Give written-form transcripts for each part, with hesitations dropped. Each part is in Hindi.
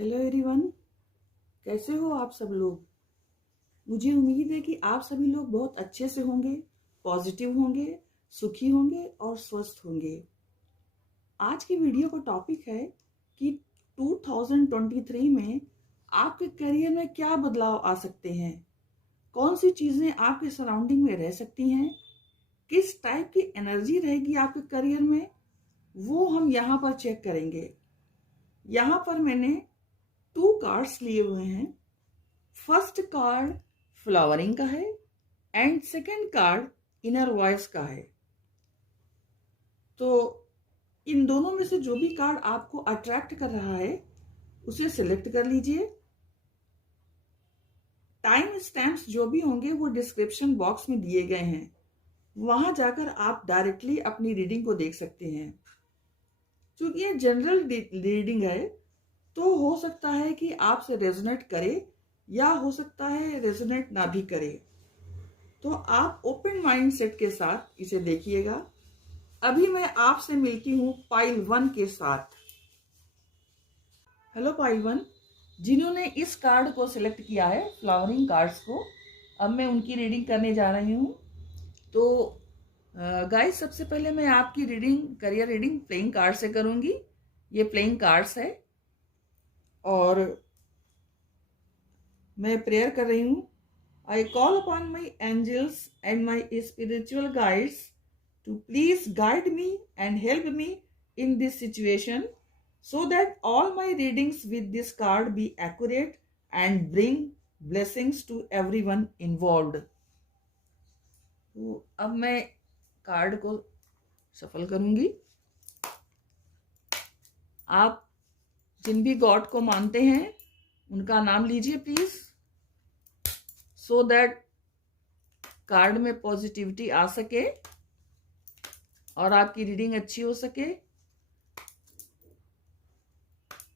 हेलो एवरीवन, कैसे हो आप सब लोग। मुझे उम्मीद है कि आप सभी लोग बहुत अच्छे से होंगे, पॉजिटिव होंगे, सुखी होंगे और स्वस्थ होंगे। आज की वीडियो का टॉपिक है कि 2023 में आपके करियर में क्या बदलाव आ सकते हैं, कौन सी चीज़ें आपके सराउंडिंग में रह सकती हैं, किस टाइप की एनर्जी रहेगी आपके करियर में, वो हम यहाँ पर चेक करेंगे। यहाँ पर मैंने 2 कार्ड्स लिए हुए हैं। फर्स्ट कार्ड फ्लावरिंग का है and second card inner voice का है। तो इन दोनों में से जो भी कार्ड आपको अट्रैक्ट कर रहा है उसे सिलेक्ट कर लीजिए। टाइम स्टैम्प्स जो भी होंगे वो डिस्क्रिप्शन बॉक्स में दिए गए हैं, वहां जाकर आप डायरेक्टली अपनी रीडिंग को देख सकते हैं। क्योंकि ये जनरल रीडिंग है तो हो सकता है कि आपसे रेजोनेट करे या हो सकता है रेजोनेट ना भी करे, तो आप ओपन माइंड सेट के साथ इसे देखिएगा। अभी मैं आपसे मिलती हूँ पाइल 1 के साथ। हेलो पाइल 1, जिन्होंने इस कार्ड को सिलेक्ट किया है, फ्लावरिंग कार्ड्स को, अब मैं उनकी रीडिंग करने जा रही हूँ। तो गाइस, सबसे पहले मैं आपकी reading, career reading playing card से करूँगी। ये प्लेइंग कार्ड्स है और मैं प्रेयर कर रही हूँ। I call upon my angels and my spiritual guides to please guide me and help me in this situation so that all my readings with this card be accurate and bring blessings to everyone involved. तो अब मैं कार्ड को सफल करूंगी। आप जिन भी गॉड को मानते हैं उनका नाम लीजिए प्लीज, सो दैट कार्ड में पॉजिटिविटी आ सके और आपकी रीडिंग अच्छी हो सके।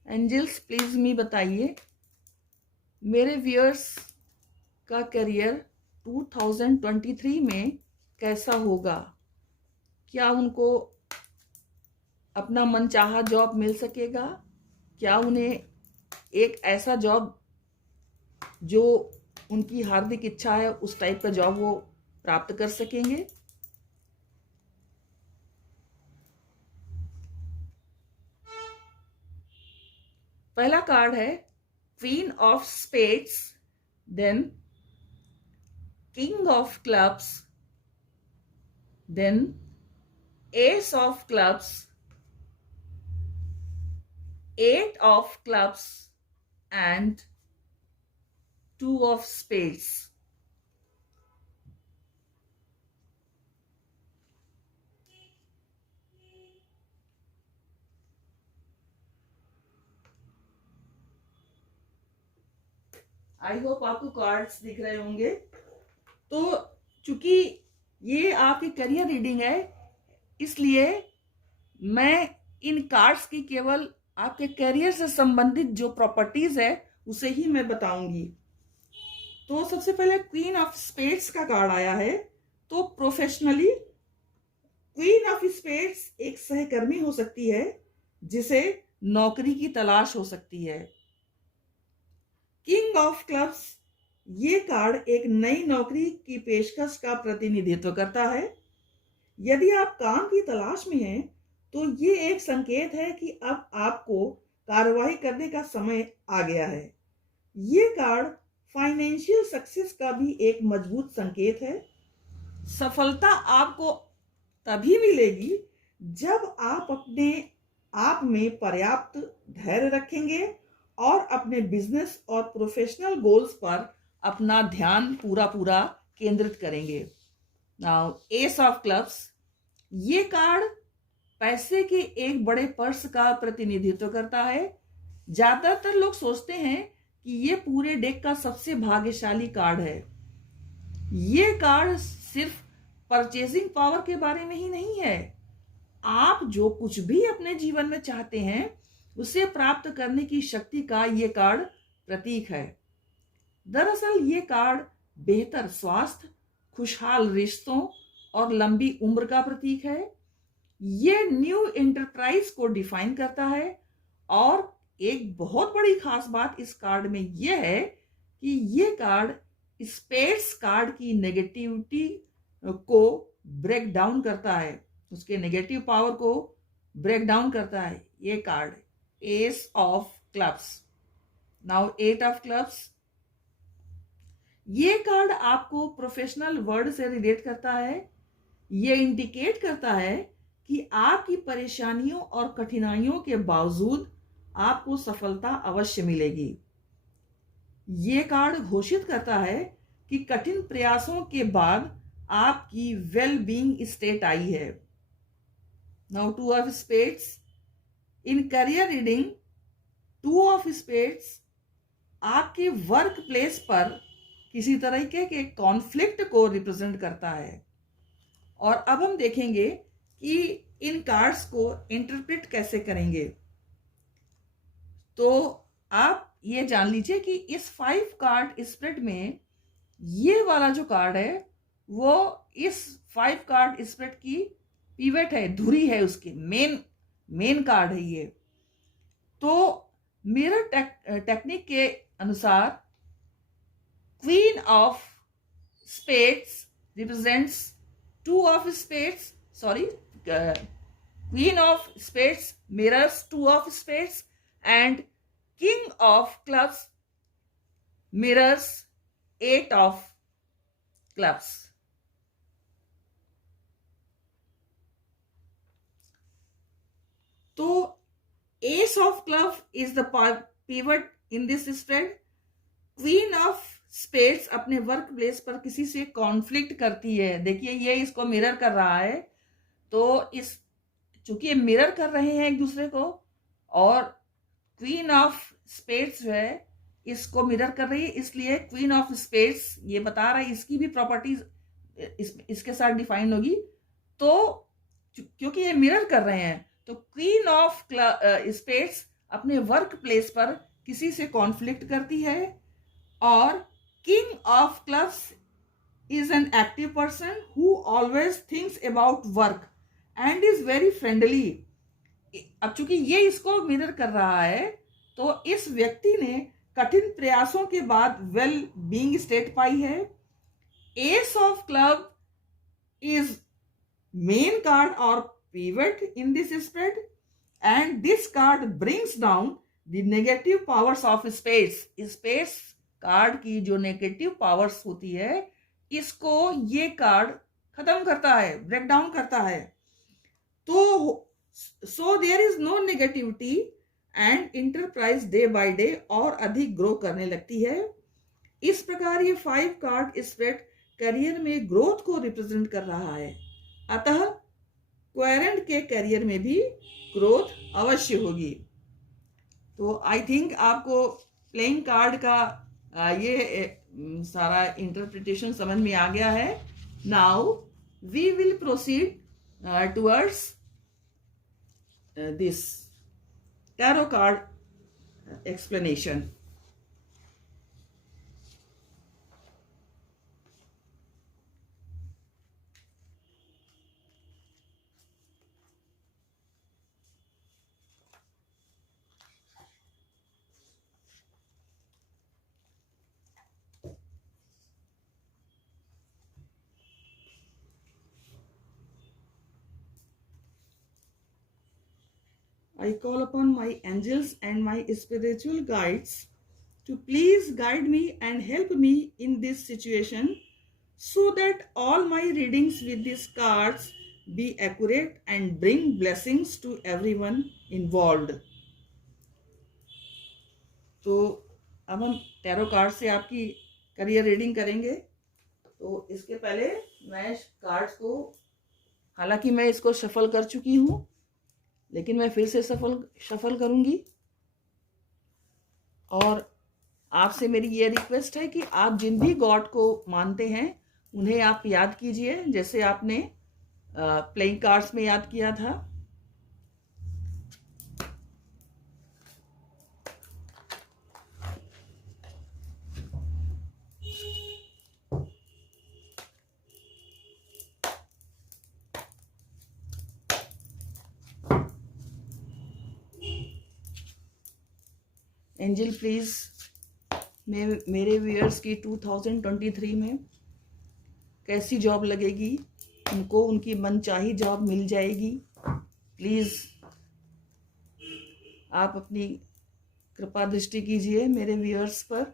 एंजल्स प्लीज मी बताइए, मेरे व्यूअर्स का करियर 2023 में कैसा होगा। क्या उनको अपना मनचाहा जॉब मिल सकेगा? क्या उन्हें एक ऐसा जॉब जो उनकी हार्दिक इच्छा है उस टाइप का जॉब वो प्राप्त कर सकेंगे? पहला कार्ड है queen of spades, then king of clubs, then ace of clubs, 8 of clubs and 2 of spades. I hope आपको कार्ड्स दिख रहे होंगे। तो चूंकि ये आपकी करियर रीडिंग है, इसलिए मैं इन कार्ड्स की केवल आपके करियर से संबंधित जो प्रॉपर्टीज है उसे ही मैं बताऊंगी। तो सबसे पहले क्वीन ऑफ स्पेड्स का कार्ड आया है। तो प्रोफेशनली क्वीन ऑफ स्पेड्स एक सहकर्मी हो सकती है जिसे नौकरी की तलाश हो सकती है। किंग ऑफ क्लब्स, ये कार्ड एक नई नौकरी की पेशकश का प्रतिनिधित्व करता है। यदि आप काम की तलाश में हैं तो ये एक संकेत है कि अब आपको कार्रवाई करने का समय आ गया है। ये कार्ड फाइनेंशियल सक्सेस का भी एक मजबूत संकेत है। सफलता आपको तभी मिलेगी जब आप अपने आप में पर्याप्त धैर्य रखेंगे और अपने बिजनेस और प्रोफेशनल गोल्स पर अपना ध्यान पूरा केंद्रित करेंगे। नाउ एस ऑफ क्लब्स, ये कार्ड पैसे के एक बड़े पर्स का प्रतिनिधित्व करता है। ज्यादातर लोग सोचते हैं कि ये पूरे डेक का सबसे भाग्यशाली कार्ड है। ये कार्ड सिर्फ परचेजिंग पावर के बारे में ही नहीं है। आप जो कुछ भी अपने जीवन में चाहते हैं उसे प्राप्त करने की शक्ति का ये कार्ड प्रतीक है। दरअसल ये कार्ड बेहतर स्वास्थ्य, खुशहाल रिश्तों और लंबी उम्र का प्रतीक है। ये न्यू एंटरप्राइज को डिफाइन करता है और एक बहुत बड़ी खास बात इस कार्ड में यह है कि ये कार्ड स्पेड्स कार्ड की नेगेटिविटी को ब्रेक डाउन करता है, उसके नेगेटिव पावर को ब्रेक डाउन करता है ये card, S of clubs. Now 8 of clubs, ये कार्ड आपको प्रोफेशनल वर्ल्ड से रिलेट करता है। ये इंडिकेट करता है कि आपकी परेशानियों और कठिनाइयों के बावजूद आपको सफलता अवश्य मिलेगी। ये कार्ड घोषित करता है कि कठिन प्रयासों के बाद आपकी वेल बीइंग स्टेट आई है। Now 2 of spades, in career reading 2 of spades आपके वर्क प्लेस पर किसी तरीके के कॉन्फ्लिक्ट को रिप्रेजेंट करता है। और अब हम देखेंगे कि इन कार्ड्स को इंटरप्रेट कैसे करेंगे। तो आप ये जान लीजिए कि इस 5 कार्ड स्प्रेड में ये वाला जो कार्ड है वो इस 5 कार्ड स्प्रेड की पिवट है, धुरी है, उसकी मेन कार्ड है ये। तो मिरर टेक्निक के अनुसार queen of spades represents 2 of spades, sorry, queen of spades mirrors 2 of spades and king of clubs mirrors 8 of clubs. तो ace of club is the pivot in this spread. queen of spades अपने वर्क प्लेस पर किसी से कॉन्फ्लिक्ट करती है। देखिए ये इसको मिरर कर रहा है, तो इस चूंकि ये मिरर कर रहे हैं एक दूसरे को, और क्वीन ऑफ स्पेड्स जो है इसको मिरर कर रही है, इसलिए क्वीन ऑफ स्पेड्स ये बता रहा है इसकी भी प्रॉपर्टीज इसके साथ डिफाइन होगी। तो क्योंकि ये मिरर कर रहे हैं तो क्वीन ऑफ स्पेड्स अपने वर्क प्लेस पर किसी से कॉन्फ्लिक्ट करती है, और king of clubs is an active person who always thinks about work and is very friendly. अब चूंकि ये इसको मिरर कर रहा है तो इस व्यक्ति ने कठिन प्रयासों के बाद वेल बीइंग स्टेट पाई है। S of club is main card और pivot in this spread, and this card brings down the negative powers of spades. Space card की जो नेगेटिव पावर्स होती है इसको ये कार्ड खत्म करता है, ब्रेक डाउन करता है। तो so there is no negativity and enterprise day by day और अधिक ग्रो करने लगती है। इस प्रकार ये 5 कार्ड स्प्रेड करियर में ग्रोथ को रिप्रेजेंट कर रहा है, अतः क्वेरेंट के करियर में भी ग्रोथ अवश्य होगी। तो आई थिंक आपको प्लेइंग कार्ड का ये सारा इंटरप्रिटेशन समझ में आ गया है। Now we will proceed towards this tarot card explanation. I call upon my angels and my spiritual guides to please guide me and help me in this situation so that all my readings with these cards be accurate and bring blessings to everyone involved. तो अब हम टैरो कार्ड से आपकी करियर रीडिंग करेंगे। तो इसके पहले मैं कार्ड्स को, हालांकि मैं इसको शफल कर चुकी हूँ, लेकिन मैं फिर से शफल करूंगी। और आपसे मेरी ये रिक्वेस्ट है कि आप जिन भी गॉड को मानते हैं उन्हें आप याद कीजिए, जैसे आपने प्लेइंग कार्ड्स में याद किया था। एंजल प्लीज मेरे व्यूअर्स की 2023 में कैसी जॉब लगेगी, उनको उनकी मनचाही जॉब मिल जाएगी। प्लीज आप अपनी कृपा दृष्टि कीजिए मेरे व्यूअर्स पर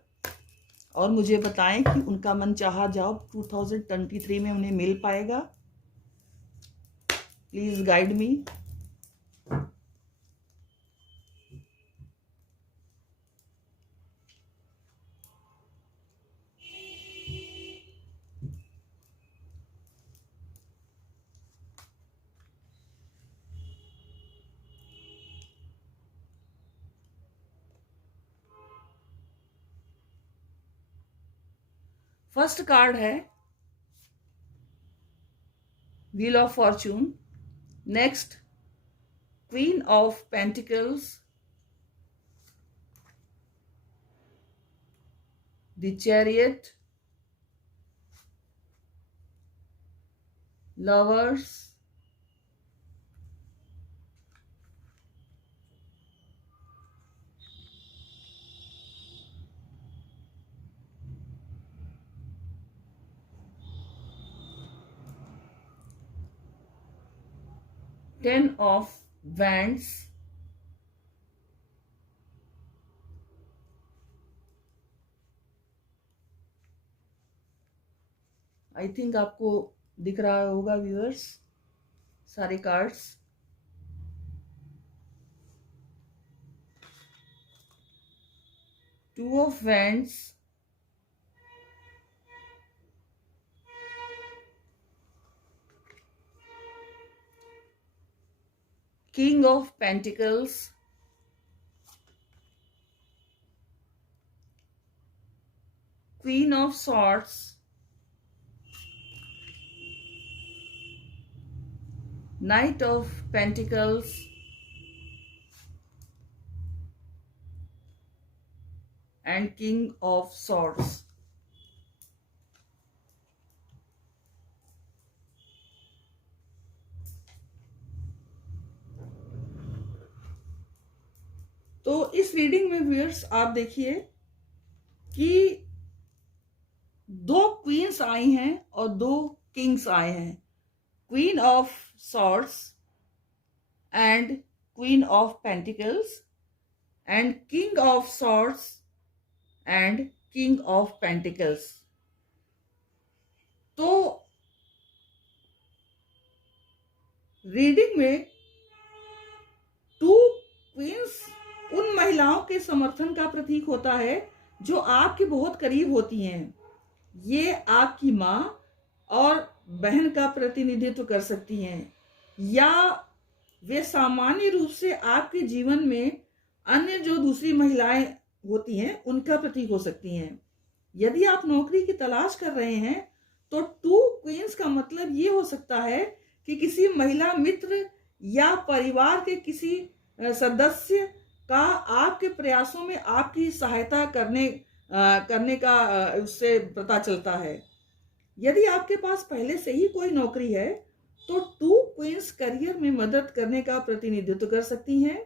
और मुझे बताएं कि उनका मनचाहा जॉब 2023 में उन्हें मिल पाएगा। Please guide me. First card है wheel of fortune, next queen of pentacles, the chariot, lovers, 10 of wands, I think आपको दिख रहा होगा व्यूअर्स सारे cards. Two of wands, King of Pentacles, Queen of Swords, Knight of Pentacles, and King of Swords. तो इस रीडिंग में व्यूअर्स आप देखिए कि 2 क्वींस आई हैं और 2 किंग्स आए हैं। Queen of swords and queen of pentacles and king of swords and king of pentacles. तो रीडिंग में 2 क्वींस उन महिलाओं के समर्थन का प्रतीक होता है जो आपके बहुत करीब होती हैं। ये आपकी माँ और बहन का प्रतिनिधित्व कर सकती हैं या वे सामान्य रूप से आपके जीवन में अन्य जो दूसरी महिलाएं होती हैं उनका प्रतीक हो सकती हैं। यदि आप नौकरी की तलाश कर रहे हैं तो 2 क्वींस का मतलब ये हो सकता है कि किसी महिला मित्र या परिवार के किसी सदस्य का आपके प्रयासों में आपकी सहायता करने का उससे पता चलता है। यदि आपके पास पहले से ही कोई नौकरी है तो 2 क्वींस करियर में मदद करने का प्रतिनिधित्व कर सकती हैं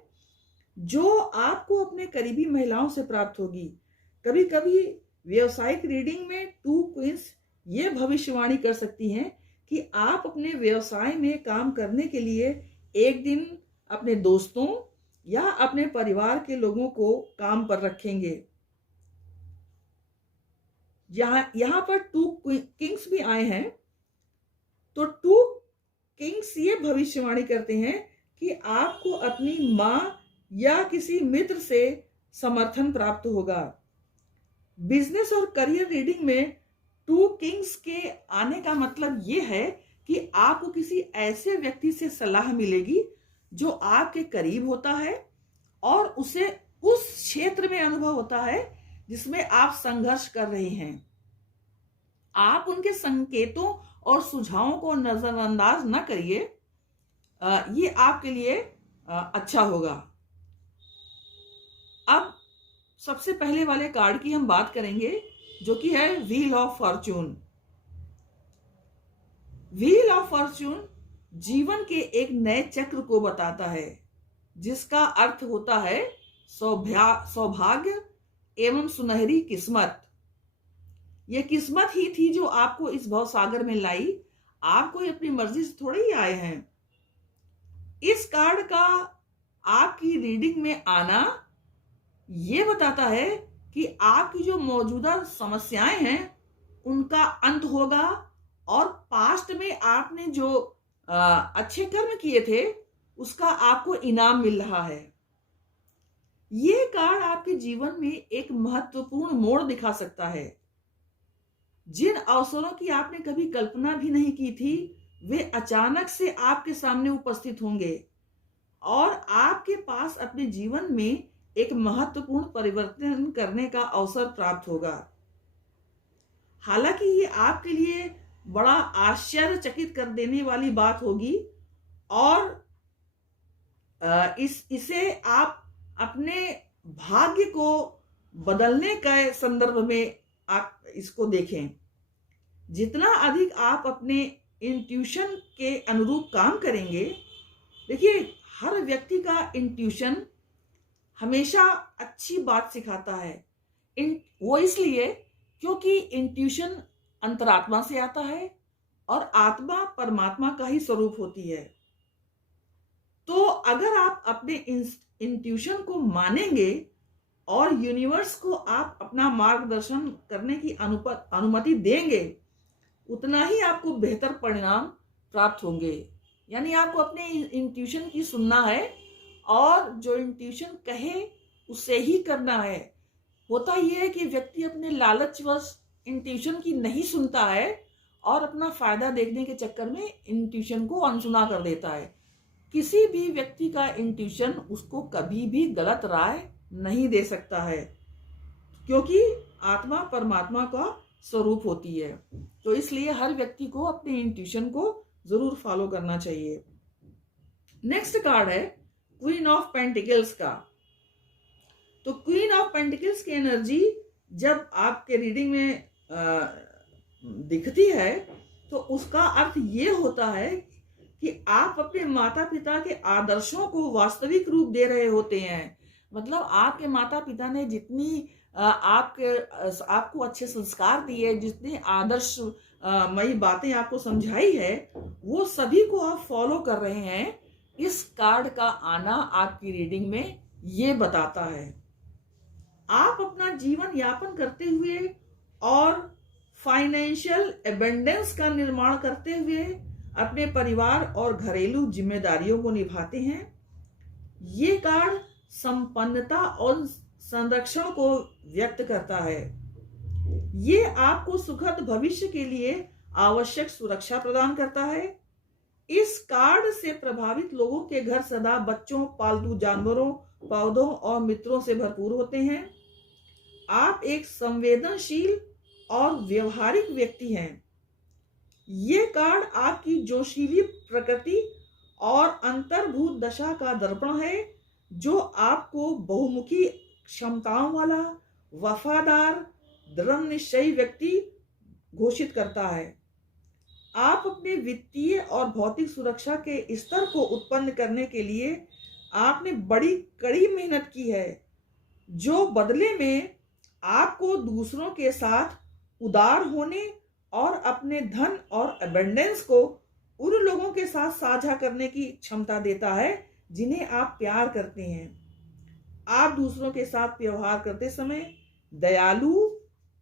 जो आपको अपने करीबी महिलाओं से प्राप्त होगी। कभी कभी व्यवसायिक रीडिंग में 2 क्वींस ये भविष्यवाणी कर सकती हैं कि आप अपने व्यवसाय में काम करने के लिए एक दिन अपने दोस्तों या अपने परिवार के लोगों को काम पर रखेंगे। यहां पर 2 किंग्स भी आए हैं तो 2 किंग्स ये भविष्यवाणी करते हैं कि आपको अपनी मां या किसी मित्र से समर्थन प्राप्त होगा। बिजनेस और करियर रीडिंग में 2 किंग्स के आने का मतलब ये है कि आपको किसी ऐसे व्यक्ति से सलाह मिलेगी जो आपके करीब होता है और उसे उस क्षेत्र में अनुभव होता है जिसमें आप संघर्ष कर रहे हैं। आप उनके संकेतों और सुझावों को नजरअंदाज न करिए, ये आपके लिए अच्छा होगा। अब सबसे पहले वाले कार्ड की हम बात करेंगे जो कि है wheel of Fortune. Wheel of Fortune जीवन के एक नए चक्र को बताता है जिसका अर्थ होता है सौभाग्य एवं सुनहरी किस्मत। यह किस्मत ही थी जो आपको इस भव सागर में लाई। आप कोई अपनी मर्जी से थोड़े ही आए हैं। इस कार्ड का आपकी रीडिंग में आना यह बताता है कि आपकी जो मौजूदा समस्याएं हैं उनका अंत होगा और पास्ट में आपने जो अच्छे कर्म किए थे उसका आपको इनाम मिल रहा है। यह कार्ड आपके जीवन में एक महत्वपूर्ण मोड़ दिखा सकता है। जिन अवसरों की आपने कभी कल्पना भी नहीं की थी वे अचानक से आपके सामने उपस्थित होंगे और आपके पास अपने जीवन में एक महत्वपूर्ण परिवर्तन करने का अवसर प्राप्त होगा। हालांकि ये आपके लिए बड़ा आश्चर्यचकित कर देने वाली बात होगी और इसे आप अपने भाग्य को बदलने के संदर्भ में आप इसको देखें। जितना अधिक आप अपने इंट्यूशन के अनुरूप काम करेंगे, देखिए हर व्यक्ति का इंट्यूशन हमेशा अच्छी बात सिखाता है। वो इसलिए क्योंकि इंट्यूशन अंतरात्मा से आता है और आत्मा परमात्मा का ही स्वरूप होती है। तो अगर आप अपने इंट्यूशन को मानेंगे और यूनिवर्स को आप अपना मार्गदर्शन करने की अनुमति देंगे, उतना ही आपको बेहतर परिणाम प्राप्त होंगे। यानी आपको अपने इंट्यूशन की सुनना है और जो इंट्यूशन कहे उससे ही करना है। होता यह है कि व्यक्ति अपने लालचवश इंट्यूशन की नहीं सुनता है और अपना फायदा देखने के चक्कर में इंट्यूशन को अनसुना कर देता है। किसी भी व्यक्ति का इंट्यूशन उसको कभी भी गलत राय नहीं दे सकता है, क्योंकि आत्मा परमात्मा का स्वरूप होती है। तो इसलिए हर व्यक्ति को अपने इंट्यूशन को जरूर फॉलो करना चाहिए। नेक्स्ट कार्ड है क्वीन ऑफ पेंटिकल्स का। तो क्वीन ऑफ पेंटिकल्स की एनर्जी जब आपके रीडिंग में दिखती है तो उसका अर्थ ये होता है कि आप अपने माता पिता के आदर्शों को वास्तविक रूप दे रहे होते हैं। मतलब आपके माता पिता ने जितनी आपको अच्छे संस्कार दिए, जितने आदर्श मई बातें आपको समझाई है, वो सभी को आप फॉलो कर रहे हैं। इस कार्ड का आना आपकी रीडिंग में ये बताता है। आप अपना जीवन यापन करते हुए और फाइनेंशियल एबंडेंस का निर्माण करते हुए अपने परिवार और घरेलू जिम्मेदारियों को निभाते हैं। ये कार्ड संपन्नता और संरक्षण को व्यक्त करता है। ये आपको सुखद भविष्य के लिए आवश्यक सुरक्षा प्रदान करता है। इस कार्ड से प्रभावित लोगों के घर सदा बच्चों, पालतू जानवरों, पौधों और मित्रों से भरपूर होते हैं। आप एक संवेदनशील और व्यवहारिक व्यक्ति हैं। ये कार्ड आपकी जोशीली प्रकृति और अंतर्भूत दशा का दर्पण है, जो आपको बहुमुखी क्षमताओं वाला, वफादार, दृढ़ निश्चयी व्यक्ति घोषित करता है। आप अपने वित्तीय और भौतिक सुरक्षा के स्तर को उत्पन्न करने के लिए आपने बड़ी कड़ी मेहनत की है, जो बदले में आपको दूसरों के साथ उदार होने और अपने धन और एबंडेंस को उन लोगों के साथ साझा करने की क्षमता देता है जिन्हें आप प्यार करते हैं। आप दूसरों के साथ व्यवहार करते समय दयालु,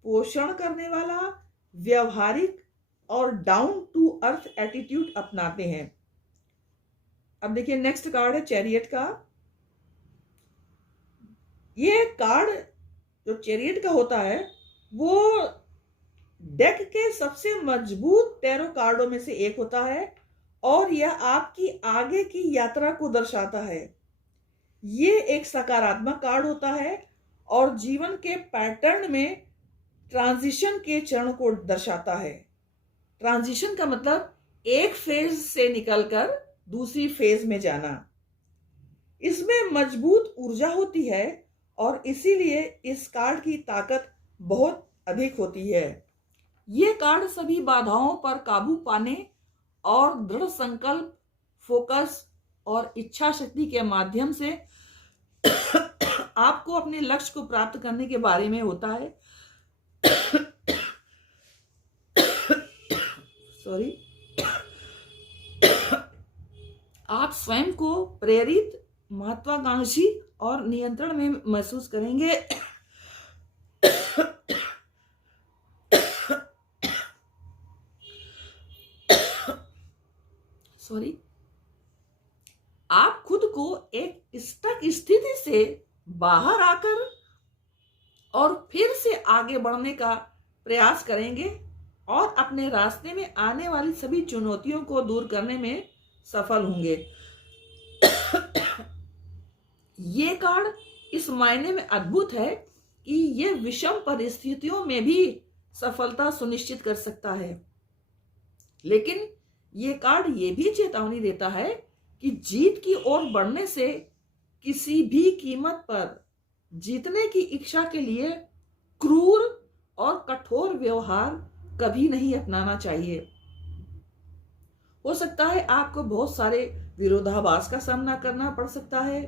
पोषण करने वाला, व्यवहारिक और डाउन टू अर्थ एटीट्यूड अपनाते हैं। अब देखिए नेक्स्ट कार्ड है चैरियट का। ये कार्ड जो चैरियट का होता है वो डेक के सबसे मजबूत टैरो कार्डों में से एक होता है और यह आपकी आगे की यात्रा को दर्शाता है। ये एक सकारात्मक कार्ड होता है और जीवन के पैटर्न में ट्रांजिशन के चरण को दर्शाता है। ट्रांजिशन का मतलब एक फेज से निकलकर दूसरी फेज में जाना। इसमें मजबूत ऊर्जा होती है और इसीलिए इस कार्ड की ताकत बहुत अधिक होती है। ये कार्ड सभी बाधाओं पर काबू पाने और दृढ़ संकल्प, फोकस और इच्छा शक्ति के माध्यम से आपको अपने लक्ष्य को प्राप्त करने के बारे में होता है। सॉरी। आप स्वयं को प्रेरित, महत्वाकांक्षी और नियंत्रण में महसूस करेंगे। सॉरी। आप खुद को एक स्टक स्थिति से बाहर आकर और फिर से आगे बढ़ने का प्रयास करेंगे और अपने रास्ते में आने वाली सभी चुनौतियों को दूर करने में सफल होंगे। ये कार्ड इस मायने में अद्भुत है कि यह विषम परिस्थितियों में भी सफलता सुनिश्चित कर सकता है, लेकिन ये कार्ड ये भी चेतावनी देता है कि जीत की ओर बढ़ने से किसी भी कीमत पर जीतने की इच्छा के लिए क्रूर और कठोर व्यवहार कभी नहीं अपनाना चाहिए। हो सकता है आपको बहुत सारे विरोधाभास का सामना करना पड़ सकता है,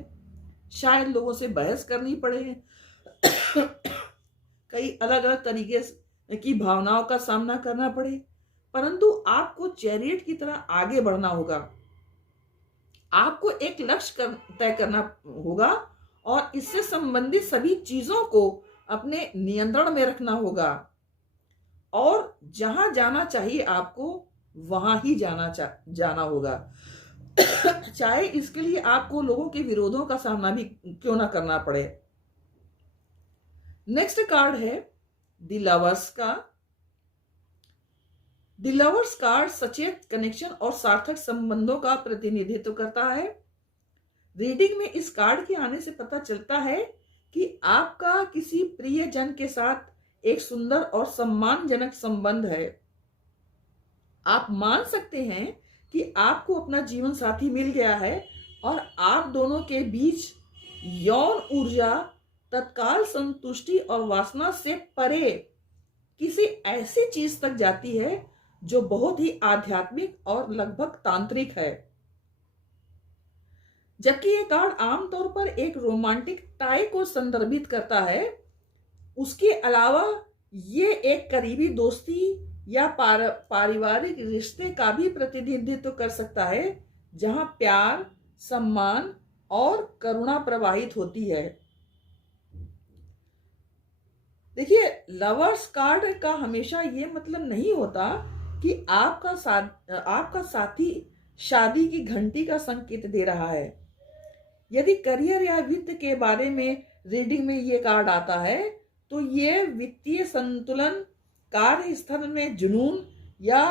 शायद लोगों से बहस करनी पड़े, कई अलग अलग तरीके की भावनाओं का सामना करना पड़े, परंतु आपको चैरियट की तरह आगे बढ़ना होगा। आपको एक लक्ष्य तय करना होगा और इससे संबंधित सभी चीजों को अपने नियंत्रण में रखना होगा और जहां जाना चाहिए आपको वहां ही जाना होगा, चाहे इसके लिए आपको लोगों के विरोधों का सामना भी क्यों ना करना पड़े। नेक्स्ट कार्ड है द लवर्स का। द लवर्स कार्ड सचेत कनेक्शन और सार्थक संबंधों का प्रतिनिधित्व करता है। रीडिंग में इस कार्ड के आने से पता चलता है कि आपका किसी प्रिय जन के साथ एक सुंदर और सम्मानजनक संबंध है। आप मान सकते हैं कि आपको अपना जीवन साथी मिल गया है और आप दोनों के बीच यौन ऊर्जा तत्काल संतुष्टि और वासना से परे किसी ऐसी चीज तक जाती है जो बहुत ही आध्यात्मिक और लगभग तांत्रिक है। जबकि यह कार्ड आमतौर पर एक रोमांटिक टाई को संदर्भित करता है, उसके अलावा ये एक करीबी दोस्ती या पारिवारिक रिश्ते का भी प्रतिनिधित्व कर सकता है, जहां प्यार, सम्मान और करुणा प्रवाहित होती है। देखिए, लवर्स कार्ड का हमेशा ये मतलब नहीं होता कि आपका साथी शादी की घंटी का संकेत दे रहा है। यदि करियर या वित्त के बारे में रीडिंग में ये कार्ड आता है तो ये वित्तीय संतुलन, कार्य स्थल में जुनून या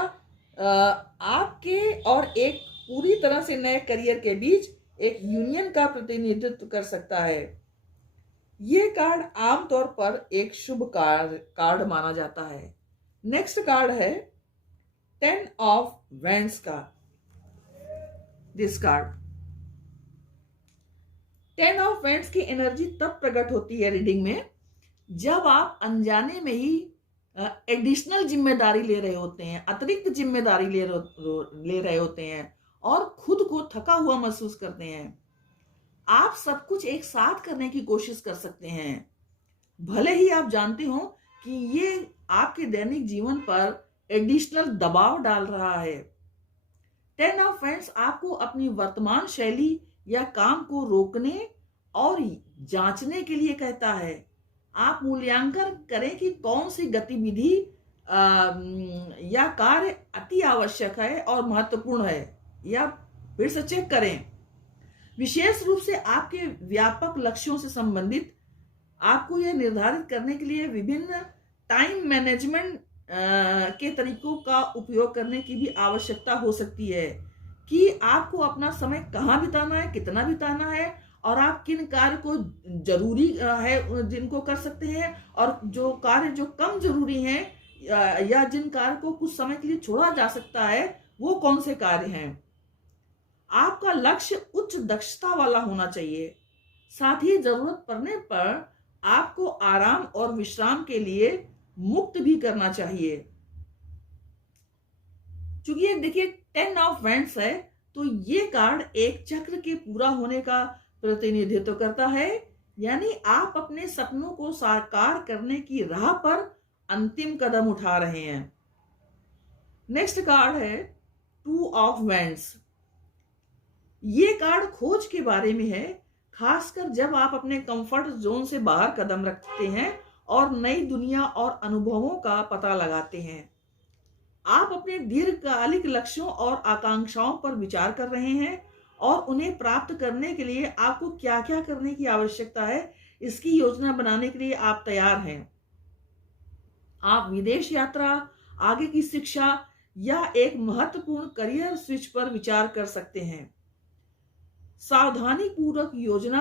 आपके और एक पूरी तरह से नए करियर के बीच एक यूनियन का प्रतिनिधित्व कर सकता है। ये कार्ड आमतौर पर एक शुभ कार्ड माना जाता है। नेक्स्ट कार्ड है 10 ऑफ वैंड्स का। दिस कार्ड 10 ऑफ वैंड्स की एनर्जी तब प्रकट होती है रीडिंग में जब आप अनजाने में ही एडिशनल जिम्मेदारी ले रहे होते हैं, अतिरिक्त जिम्मेदारी ले रहे होते हैं और खुद को थका हुआ महसूस करते हैं। आप सब कुछ एक साथ करने की कोशिश कर सकते हैं, भले ही आप जानते हो कि ये आपके दैनिक जीवन पर एडिशनल दबाव डाल रहा है। 10 ऑफ वैंड्स आपको अपनी वर्तमान शैली या काम को रोकने और जांचने के लिए कहता है। आप मूल्यांकन करें कि कौन सी गतिविधि या कार्य अति आवश्यक है और महत्वपूर्ण है, या फिर से चेक करें। विशेष रूप से आपके व्यापक लक्ष्यों से संबंधित आपको यह निर्धारित करने के लिए विभिन्न टाइम मैनेजमेंट के तरीकों का उपयोग करने की भी आवश्यकता हो सकती है कि आपको अपना समय कहाँ बिताना है, कितना बिताना है और आप किन कार्य को जरूरी है जिनको कर सकते हैं और जो कार्य जो कम जरूरी हैं या जिन कार्य को कुछ समय के लिए छोड़ा जा सकता है वो कौन से कार्य हैं। आपका लक्ष्य उच्च दक्षता वाला होना चाहिए। साथ ही जरूरत पड़ने पर आपको आराम और विश्राम के लिए मुक्त भी करना चाहिए। चूंकि ये देखिए 10 ऑफ वैंड्स है तो ये कार्ड एक चक्र के पूरा होने का प्रतिनिधित्व करता है यानी आप अपने सपनों को साकार करने की राह पर अंतिम कदम उठा रहे हैं। नेक्स्ट कार्ड है 2 ऑफ वैंड्स। ये कार्ड खोज के बारे में है, खासकर जब आप अपने कंफर्ट जोन से बाहर कदम रखते हैं और नई दुनिया और अनुभवों का पता लगाते हैं। आप अपने दीर्घकालिक लक्ष्यों और आकांक्षाओं पर विचार कर रहे हैं और उन्हें प्राप्त करने के लिए आपको क्या क्या करने की आवश्यकता है, इसकी योजना बनाने के लिए आप तैयार हैं। आप विदेश यात्रा, आगे की शिक्षा या एक महत्वपूर्ण करियर स्विच पर विचार कर सकते हैं। सावधानी पूर्वक योजना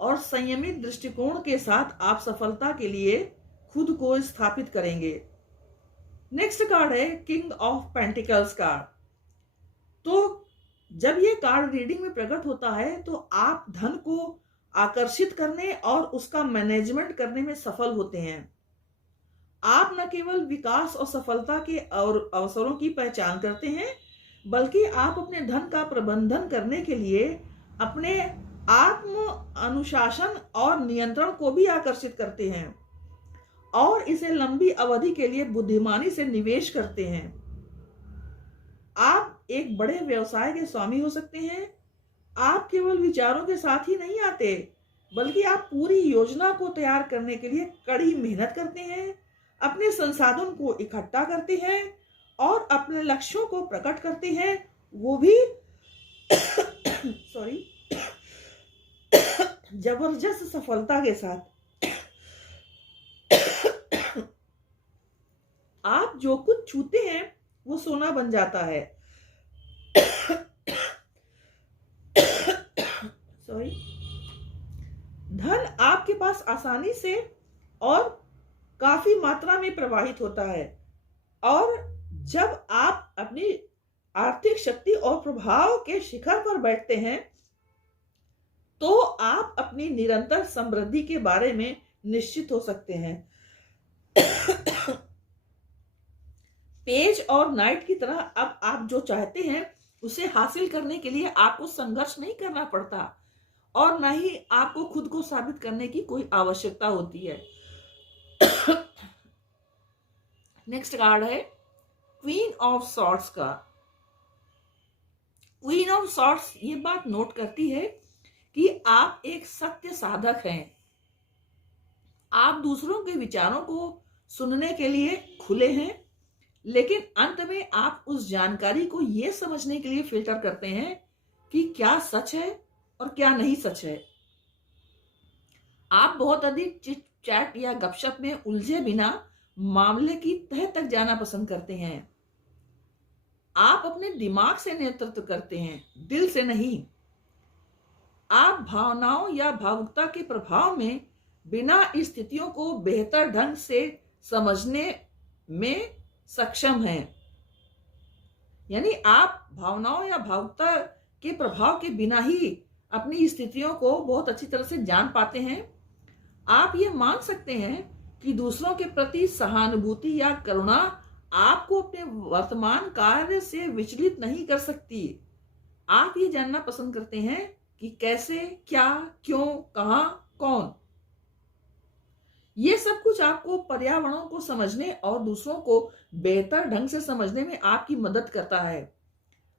और संयमित दृष्टिकोण के साथ आप सफलता के लिए खुद को स्थापित करेंगे। नेक्स्ट कार्ड है किंग ऑफ पेंटिकल्स कार्ड। तो जब ये कार्ड रीडिंग में प्रकट होता है तो आप धन को आकर्षित करने और उसका मैनेजमेंट करने में सफल होते हैं। आप न केवल विकास और सफलता के और अवसरों की पहचान करते हैं, बल्कि आप अपने धन का प्रबंधन करने के लिए अपने आत्म अनुशासन और नियंत्रण को भी आकर्षित करते हैं और इसे लंबी अवधि के लिए बुद्धिमानी से निवेश करते हैं। आप एक बड़े व्यवसाय के स्वामी हो सकते हैं। आप केवल विचारों के साथ ही नहीं आते, बल्कि आप पूरी योजना को तैयार करने के लिए कड़ी मेहनत करते हैं, अपने संसाधन को इकट्ठा करते हैं और अपने लक्ष्यों को प्रकट करते हैं, वो भी सॉरी जबरदस्त सफलता के साथ। आप जो कुछ छूते हैं वो सोना बन जाता है। सॉरी धन आपके पास आसानी से और काफी मात्रा में प्रवाहित होता है, और जब आप अपनी आर्थिक शक्ति और प्रभाव के शिखर पर बैठते हैं तो आप अपनी निरंतर समृद्धि के बारे में निश्चित हो सकते हैं। पेज और नाइट की तरह अब आप जो चाहते हैं उसे हासिल करने के लिए आपको संघर्ष नहीं करना पड़ता और न ही आपको खुद को साबित करने की कोई आवश्यकता होती है। नेक्स्ट कार्ड है क्वीन ऑफ सॉर्ड्स का। क्वीन ऑफ सॉर्ड्स ये बात नोट करती है कि आप एक सत्य साधक हैं। आप दूसरों के विचारों को सुनने के लिए खुले हैं, लेकिन अंत में आप उस जानकारी को यह समझने के लिए फिल्टर करते हैं कि क्या सच है और क्या नहीं सच है। आप बहुत अधिक चिट चैट या गपशप में उलझे बिना मामले की तह तक जाना पसंद करते हैं। आप अपने दिमाग से नेतृत्व करते हैं, दिल से नहीं। आप भावनाओं या भावुकता के प्रभाव में बिना स्थितियों को बेहतर ढंग से समझने में सक्षम हैं। यानी आप भावनाओं या भावुकता के प्रभाव के बिना ही अपनी स्थितियों को बहुत अच्छी तरह से जान पाते हैं। आप ये मान सकते हैं कि दूसरों के प्रति सहानुभूति या करुणा आपको अपने वर्तमान कार्य से विचलित नहीं कर सकती। आप ये जानना पसंद करते हैं कि कैसे, क्या, क्यों, कहां, कौन। ये सब कुछ आपको पर्यावरण को समझने और दूसरों को बेहतर ढंग से समझने में आपकी मदद करता है।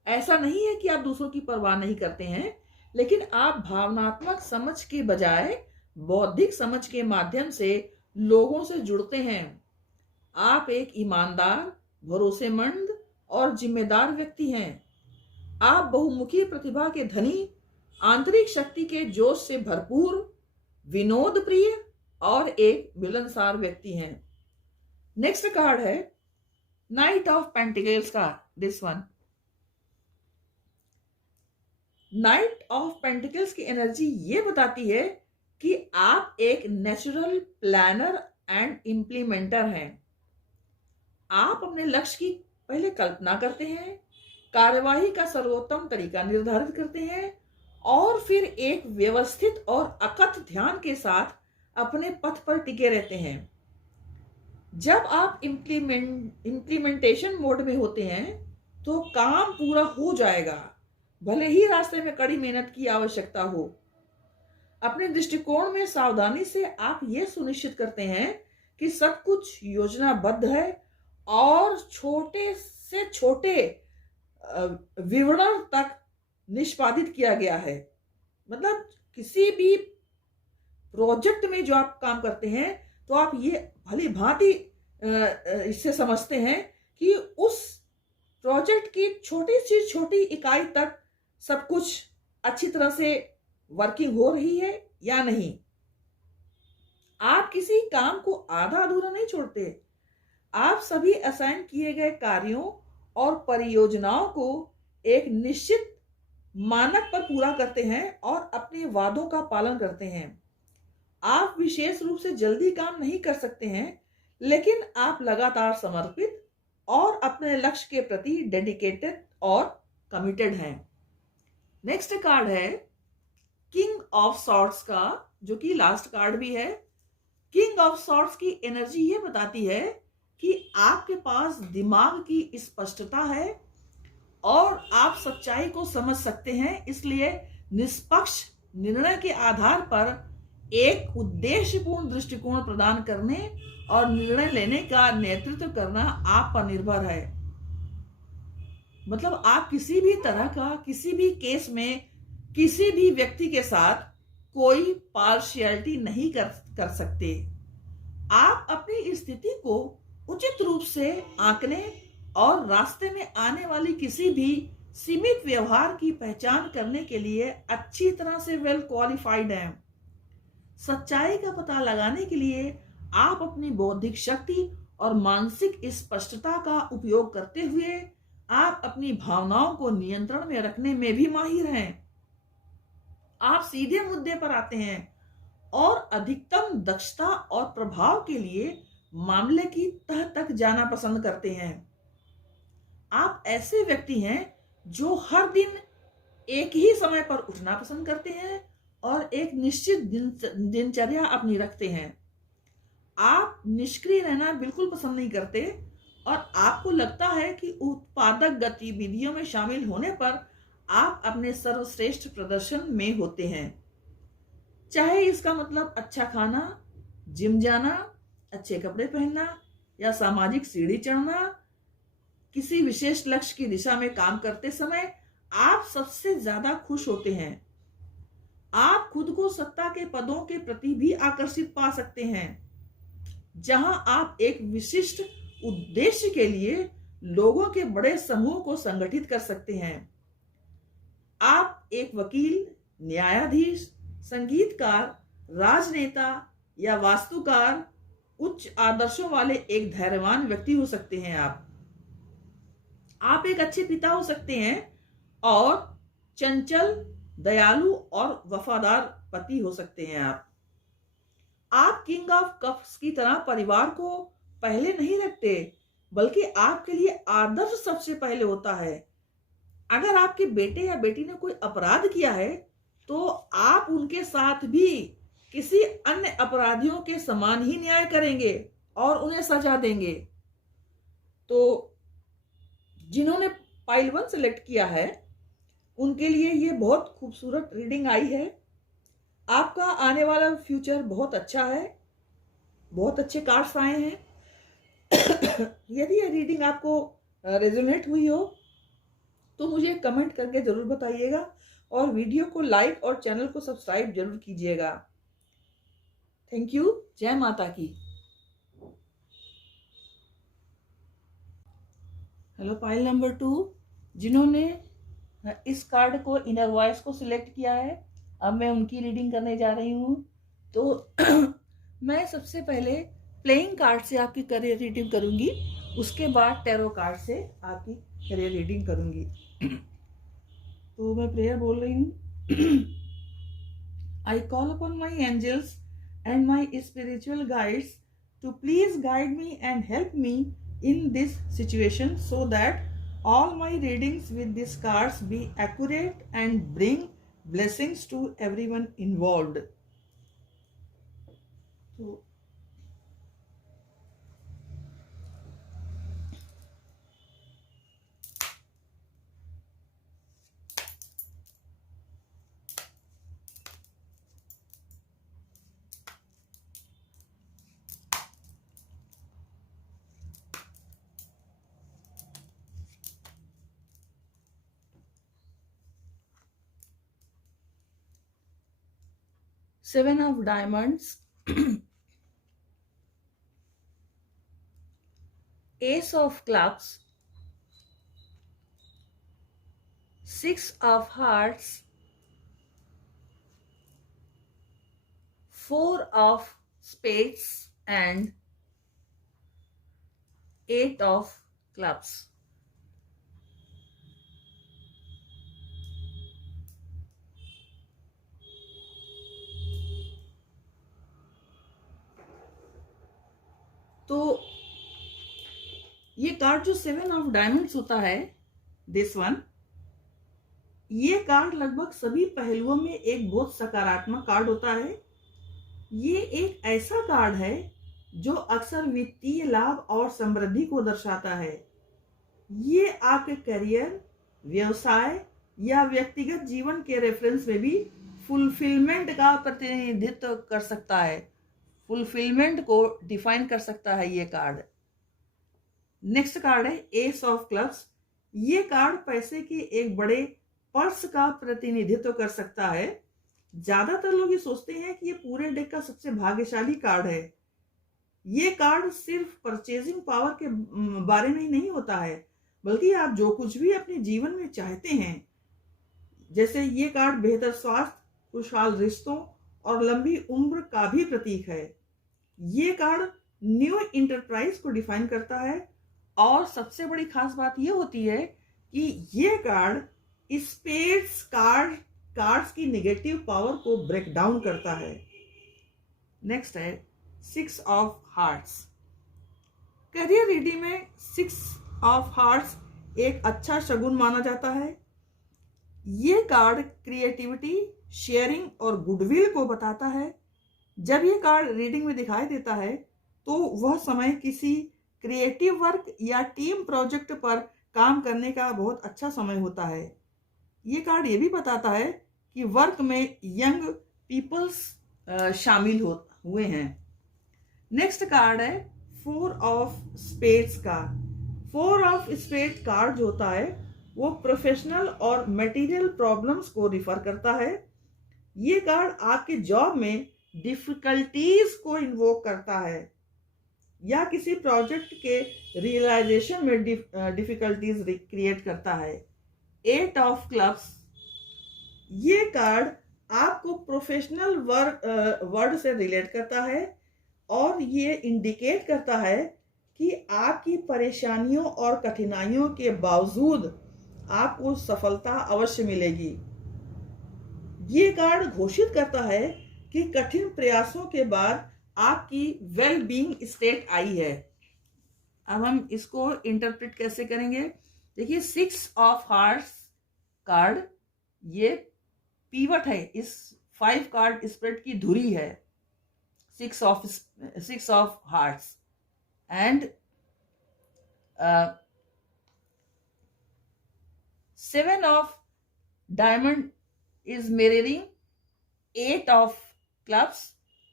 ऐसा नहीं है कि आप दूसरों की परवाह नहीं करते हैं, लेकिन आप भावनात्मक समझ के बजाय बौद्धिक समझ के माध्यम से लोगों से जुड़ते हैं। आप एक ईमानदार, भरोसेमंद और जिम्मेदार व्यक्ति हैं। आप बहुमुखी प्रतिभा के धनी, आंतरिक शक्ति के जोश से भरपूर, विनोद प्रिय और एक मिलनसार व्यक्ति हैं। नेक्स्ट कार्ड है नाइट ऑफ पेंटिकल्स का, this one. Night of pentacles की एनर्जी ये बताती है कि आप एक नेचुरल प्लानर एंड इम्प्लीमेंटर हैं। आप अपने लक्ष्य की पहले कल्पना करते हैं, कार्यवाही का सर्वोत्तम तरीका निर्धारित करते हैं और फिर एक व्यवस्थित और अकथ ध्यान के साथ अपने पथ पर टिके रहते हैं। जब आप इम्प्लीमेंटेशन मोड में होते हैं तो काम पूरा हो जाएगा, भले ही रास्ते में कड़ी मेहनत की आवश्यकता हो। अपने दृष्टिकोण में सावधानी से आप ये सुनिश्चित करते हैं कि सब कुछ योजनाबद्ध है और छोटे से छोटे विवरण तक निष्पादित किया गया है। मतलब किसी भी प्रोजेक्ट में जो आप काम करते हैं तो आप ये भली भांति इससे समझते हैं कि उस प्रोजेक्ट की छोटी से छोटी इकाई तक सब कुछ अच्छी तरह से वर्किंग हो रही है या नहीं। आप किसी काम को आधा अधूरा नहीं छोड़ते। आप सभी असाइन किए गए कार्यों और परियोजनाओं को एक निश्चित मानक पर पूरा करते हैं और अपने वादों का पालन करते हैं। आप विशेष रूप से जल्दी काम नहीं कर सकते हैं, लेकिन आप लगातार समर्पित और अपने लक्ष्य के प्रति डेडिकेटेड और कमिटेड हैं। नेक्स्ट कार्ड है किंग ऑफ सॉर्ड्स का, जो कि लास्ट कार्ड भी है। किंग ऑफ सॉर्ड्स की एनर्जी ये बताती है कि आपके पास दिमाग की स्पष्टता है और आप सच्चाई को समझ सकते हैं, इसलिए निष्पक्ष निर्णय के आधार पर एक उद्देश्यपूर्ण दृष्टिकोण प्रदान करने और निर्णय लेने का नेतृत्व करना आप पर निर्भर है। मतलब आप किसी भी तरह का किसी भी केस में किसी भी व्यक्ति के साथ कोई पार्शियलिटी नहीं कर सकते। आप अपनी स्थिति को उचित रूप से आंकने और रास्ते में आने वाली किसी भी सीमित व्यवहार की पहचान करने के लिए अच्छी तरह से वेल क्वालिफाइड हैं। सच्चाई का पता लगाने के लिए आप अपनी बौद्धिक शक्ति और मानसिक स्पष्टता का उपयोग करते हुए आप अपनी भावनाओं को नियंत्रण में रखने में भी माहिर हैं। आप सीधे मुद्दे पर आते हैं और अधिकतम दक्षता और प्रभाव के लिए मामले की तह तक जाना पसंद करते हैं। आप ऐसे व्यक्ति हैं जो हर दिन एक ही समय पर उठना पसंद करते हैं और एक निश्चित दिनचर्या अपनी रखते हैं। आप निष्क्रिय रहना बिल्कुल पसंद नहीं करते और आपको लगता है कि उत्पादक गतिविधियों में शामिल होने पर आप अपने सर्वश्रेष्ठ प्रदर्शन में होते हैं। चाहे इसका मतलब अच्छा खाना, जिम जाना, अच्छे कपड़े पहनना या सामाजिक सीढ़ी चढ़ना। किसी विशेष लक्ष्य की दिशा में काम करते समय आप सबसे ज्यादा खुश होते हैं। आप खुद को सत्ता के पदों के प्रति भी आकर्षित पा सकते हैं, जहां आप एक विशिष्ट उद्देश्य के लिए लोगों के बड़े समूह को संगठित कर सकते हैं। आप एक वकील, न्यायाधीश, संगीतकार, राजनेता या वास्तुकार, उच्च आदर्शों वाले एक धैर्यवान व्यक्ति हो सकते हैं। आप एक अच्छे पिता हो सकते हैं और चंचल, दयालु और वफादार पति हो सकते हैं। आप किंग ऑफ कप्स की तरह परिवार को पहले नहीं रखते, बल्कि आपके लिए आदर्श सबसे पहले होता है। अगर आपके बेटे या बेटी ने कोई अपराध किया है तो आप उनके साथ भी किसी अन्य अपराधियों के समान ही न्याय करेंगे और उन्हें सजा देंगे। तो जिन्होंने पाइल 1 सेलेक्ट किया है उनके लिए ये बहुत खूबसूरत रीडिंग आई है। आपका आने वाला फ्यूचर बहुत अच्छा है, बहुत अच्छे कार्ड्स आए हैं। यदि ये रीडिंग आपको रेजोनेट हुई हो तो मुझे कमेंट करके जरूर बताइएगा और वीडियो को लाइक और चैनल को सब्सक्राइब जरूर कीजिएगा। Thank you. जय माता की। हेलो पाइल नंबर 2, जिन्होंने इस कार्ड को इनर वॉइस को सिलेक्ट किया है, अब मैं उनकी रीडिंग करने जा रही हूँ। तो मैं सबसे पहले प्लेइंग कार्ड से आपकी करियर रीडिंग करूंगी, उसके बाद टैरो कार्ड से आपकी करियर रीडिंग करूंगी। तो मैं प्रेयर बोल रही हूँ। I call upon my angels and my spiritual guides to please guide me and help me in this situation so that all my readings with these cards be accurate and bring blessings to everyone involved. So 7 of diamonds, ace of clubs, 6 of hearts, 4 of spades and 8 of clubs. तो ये कार्ड जो 7 ऑफ डायमंड्स होता है, दिस वन, ये कार्ड लगभग सभी पहलुओं में एक बहुत सकारात्मक कार्ड होता है। ये एक ऐसा कार्ड है जो अक्सर वित्तीय लाभ और समृद्धि को दर्शाता है। ये आपके करियर, व्यवसाय या व्यक्तिगत जीवन के रेफरेंस में भी फुलफिलमेंट का प्रतिनिधित्व कर सकता है, फुलफिलमेंट को डिफाइन कर सकता है ये कार्ड। नेक्स्ट कार्ड है एस ऑफ क्लब्स। ये कार्ड पैसे के एक बड़े पर्स का प्रतिनिधित्व कर सकता है। ज्यादातर लोग ये सोचते हैं कि ये पूरे डेक का सबसे भाग्यशाली कार्ड है। ये कार्ड सिर्फ परचेजिंग पावर के बारे में ही नहीं होता है, बल्कि आप जो कुछ भी अपने जीवन में चाहते हैं, जैसे ये कार्ड बेहतर स्वास्थ्य, खुशहाल रिश्तों और लंबी उम्र का भी प्रतीक है। ये कार्ड न्यू इंटरप्राइज को डिफाइन करता है और सबसे बड़ी खास बात ये होती है कि ये कार्ड स्पेड्स कार्ड्स की नेगेटिव पावर को ब्रेक डाउन करता है। नेक्स्ट है 6 ऑफ हार्ट्स। करियर रीडिंग में 6 ऑफ हार्ट्स एक अच्छा शगुन माना जाता है। ये कार्ड क्रिएटिविटी, शेयरिंग और गुडविल को बताता है। जब ये कार्ड रीडिंग में दिखाई देता है तो वह समय किसी क्रिएटिव वर्क या टीम प्रोजेक्ट पर काम करने का बहुत अच्छा समय होता है। ये कार्ड ये भी बताता है कि वर्क में यंग पीपल्स शामिल हुए हैं। नेक्स्ट कार्ड है 4 ऑफ स्पेड्स का। 4 ऑफ स्पेड कार्ड जो होता है वो प्रोफेशनल और मटेरियल प्रॉब्लम्स को रिफर करता है। ये कार्ड आपके जॉब में डिफिकल्टीज को इन्वोक करता है या किसी प्रोजेक्ट के रियलाइजेशन में डिफिकल्टीज क्रिएट करता है। 8 ऑफ क्लब्स। ये कार्ड आपको प्रोफेशनल वर्ड से रिलेट करता है और ये इंडिकेट करता है कि आपकी परेशानियों और कठिनाइयों के बावजूद आपको सफलता अवश्य मिलेगी। ये कार्ड घोषित करता है कि कठिन प्रयासों के बाद आपकी वेल बीइंग स्टेट आई है। अब हम इसको इंटरप्रेट कैसे करेंगे? देखिए 6 ऑफ हार्ट्स कार्ड ये पीवट है, इस 5 कार्ड स्प्रेड की धुरी है। 6 of hearts and 7 of diamond is mirroring 8 of clubs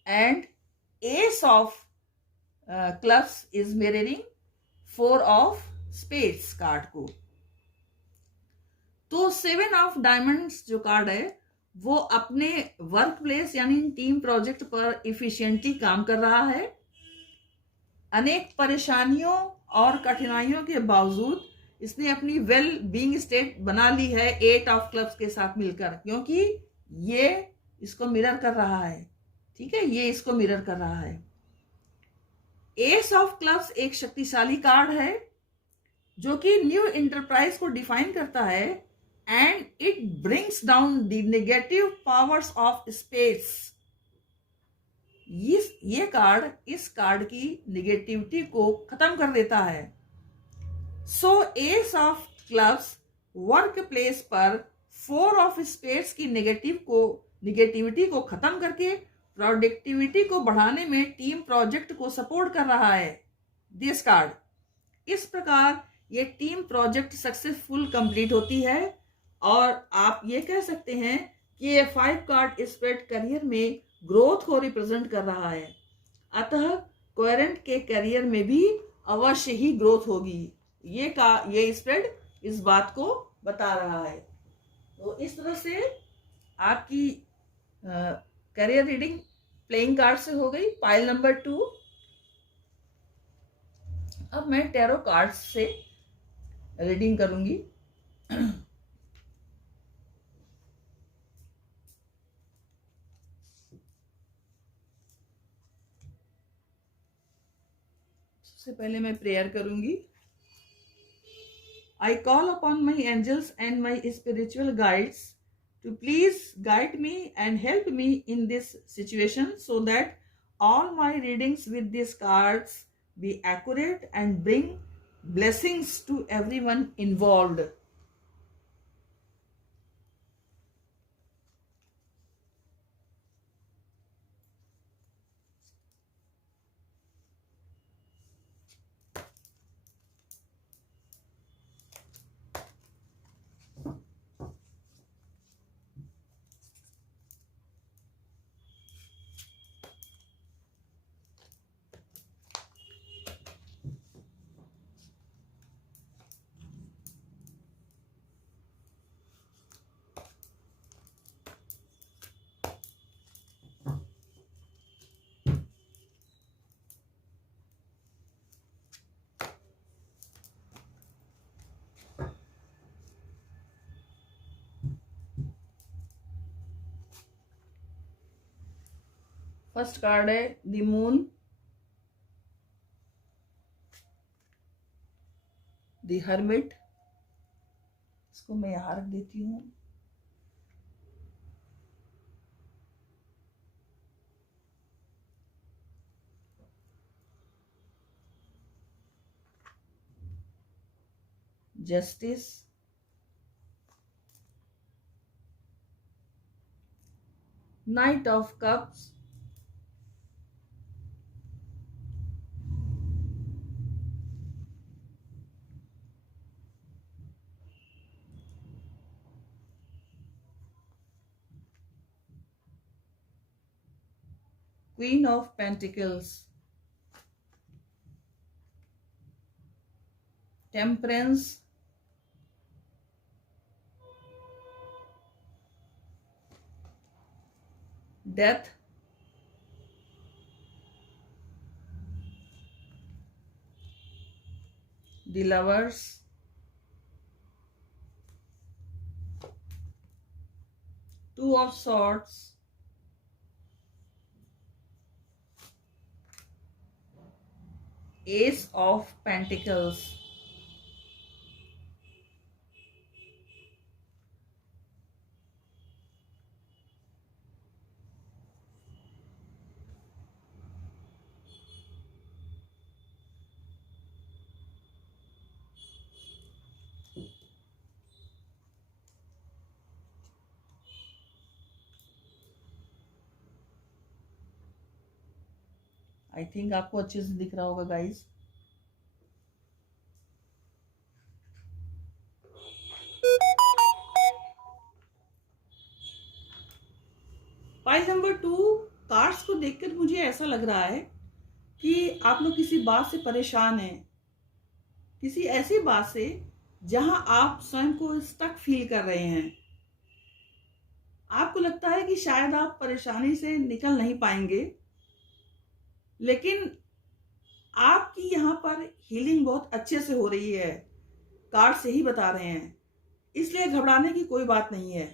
and ace of clubs is mirroring 4 of spades card को। तो 7 ऑफ डायमंड्स जो कार्ड है वो अपने वर्क प्लेस यानी टीम प्रोजेक्ट पर इफिशिएंटली काम कर रहा है। अनेक परेशानियों और कठिनाइयों के बावजूद इसने अपनी वेल बीइंग स्टेट बना ली है 8 ऑफ क्लब्स के साथ मिलकर, क्योंकि ये इसको मिरर कर रहा है। ठीक है, ये इसको मिरर कर रहा है। एस ऑफ क्लब्स एक शक्तिशाली कार्ड है जो कि न्यू इंटरप्राइज को डिफाइन करता है and it brings down the negative powers of space. ये कार्ड इस कार्ड की नेगेटिविटी को खत्म कर देता है। So ace of clubs work place पर 4 ऑफ स्पेड्स की नेगेटिविटी को खत्म करके प्रोडक्टिविटी को बढ़ाने में टीम प्रोजेक्ट को सपोर्ट कर रहा है दिस कार्ड। इस प्रकार ये टीम प्रोजेक्ट सक्सेसफुल कंप्लीट होती है और आप ये कह सकते हैं कि ये 5 कार्ड स्प्रेड करियर में ग्रोथ को रिप्रेजेंट कर रहा है। अतः कोहेरेंट के करियर में भी अवश्य ही ग्रोथ होगी। ये स्प्रेड इस बात को बता रहा है। तो इस तरह से आपकी करियर रीडिंग प्लेइंग कार्ड से हो गई, पाइल नंबर 2। अब मैं टैरो कार्ड्स से रीडिंग करूंगी। सबसे पहले मैं प्रेयर करूंगी। I call upon my angels and my spiritual guides to please guide me and help me in this situation so that all my readings with these cards be accurate and bring blessings to everyone involved. First card है द मून, द हर्मिट। इसको मैं यहां रख देती हूँ। Justice, night of cups, Queen of Pentacles, Temperance, Death, the Lovers, Two of Swords, Ace of Pentacles, I think आपको अच्छे से दिख रहा होगा गाइस। पाइल नंबर 2 कार्ड्स को देखकर मुझे ऐसा लग रहा है कि आप लोग किसी बात से परेशान हैं, किसी ऐसी बात से जहां आप स्वयं को स्टक फील कर रहे हैं। आपको लगता है कि शायद आप परेशानी से निकल नहीं पाएंगे, लेकिन आपकी यहाँ पर हीलिंग बहुत अच्छे से हो रही है, कार्ड से ही बता रहे हैं। इसलिए घबराने की कोई बात नहीं है,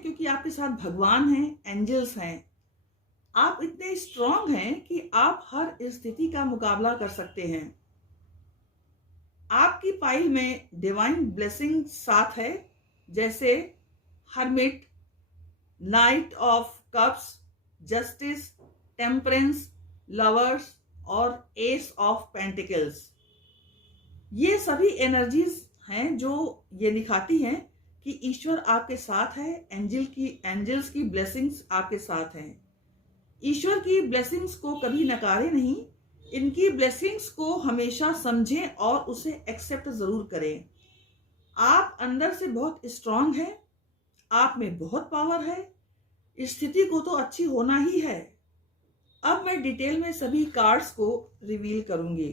क्योंकि आपके साथ भगवान हैं, एंजल्स हैं। आप इतने स्ट्रांग हैं कि आप हर स्थिति का मुकाबला कर सकते हैं। आपकी पाइल में डिवाइन ब्लेसिंग साथ है, जैसे hermit, night of cups, justice, temperance, lovers और एस ऑफ पेंटिकल्स। ये सभी एनर्जीज हैं जो ये दिखाती हैं कि ईश्वर आपके साथ है, एंजल्स की ब्लेसिंग्स आपके साथ हैं। ईश्वर की ब्लेसिंग्स को कभी नकारे नहीं, इनकी ब्लेसिंग्स को हमेशा समझें और उसे एक्सेप्ट जरूर करें। आप अंदर से बहुत स्ट्रांग हैं, आप में बहुत पावर है, स्थिति को तो अच्छी होना ही है। अब मैं डिटेल में सभी कार्ड्स को रिवील करूंगी।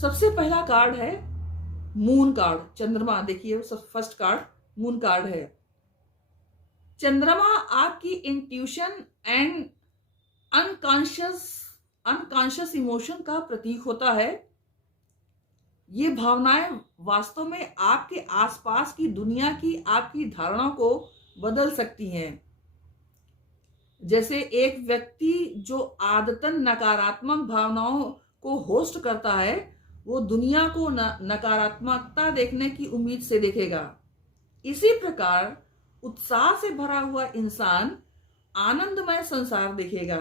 सबसे पहला कार्ड है मून कार्ड, चंद्रमा। देखिए फर्स्ट कार्ड मून कार्ड है। चंद्रमा आपकी intuition and unconscious unconscious emotion का प्रतीक होता है। ये भावनाएं वास्तव में आपके आसपास की दुनिया की आपकी धारणा को बदल सकती हैं। जैसे एक व्यक्ति जो आदतन नकारात्मक भावनाओं को होस्ट करता है, वो दुनिया को नकारात्मकता देखने की उम्मीद से देखेगा। इसी प्रकार उत्साह से भरा हुआ इंसान आनंदमय संसार देखेगा।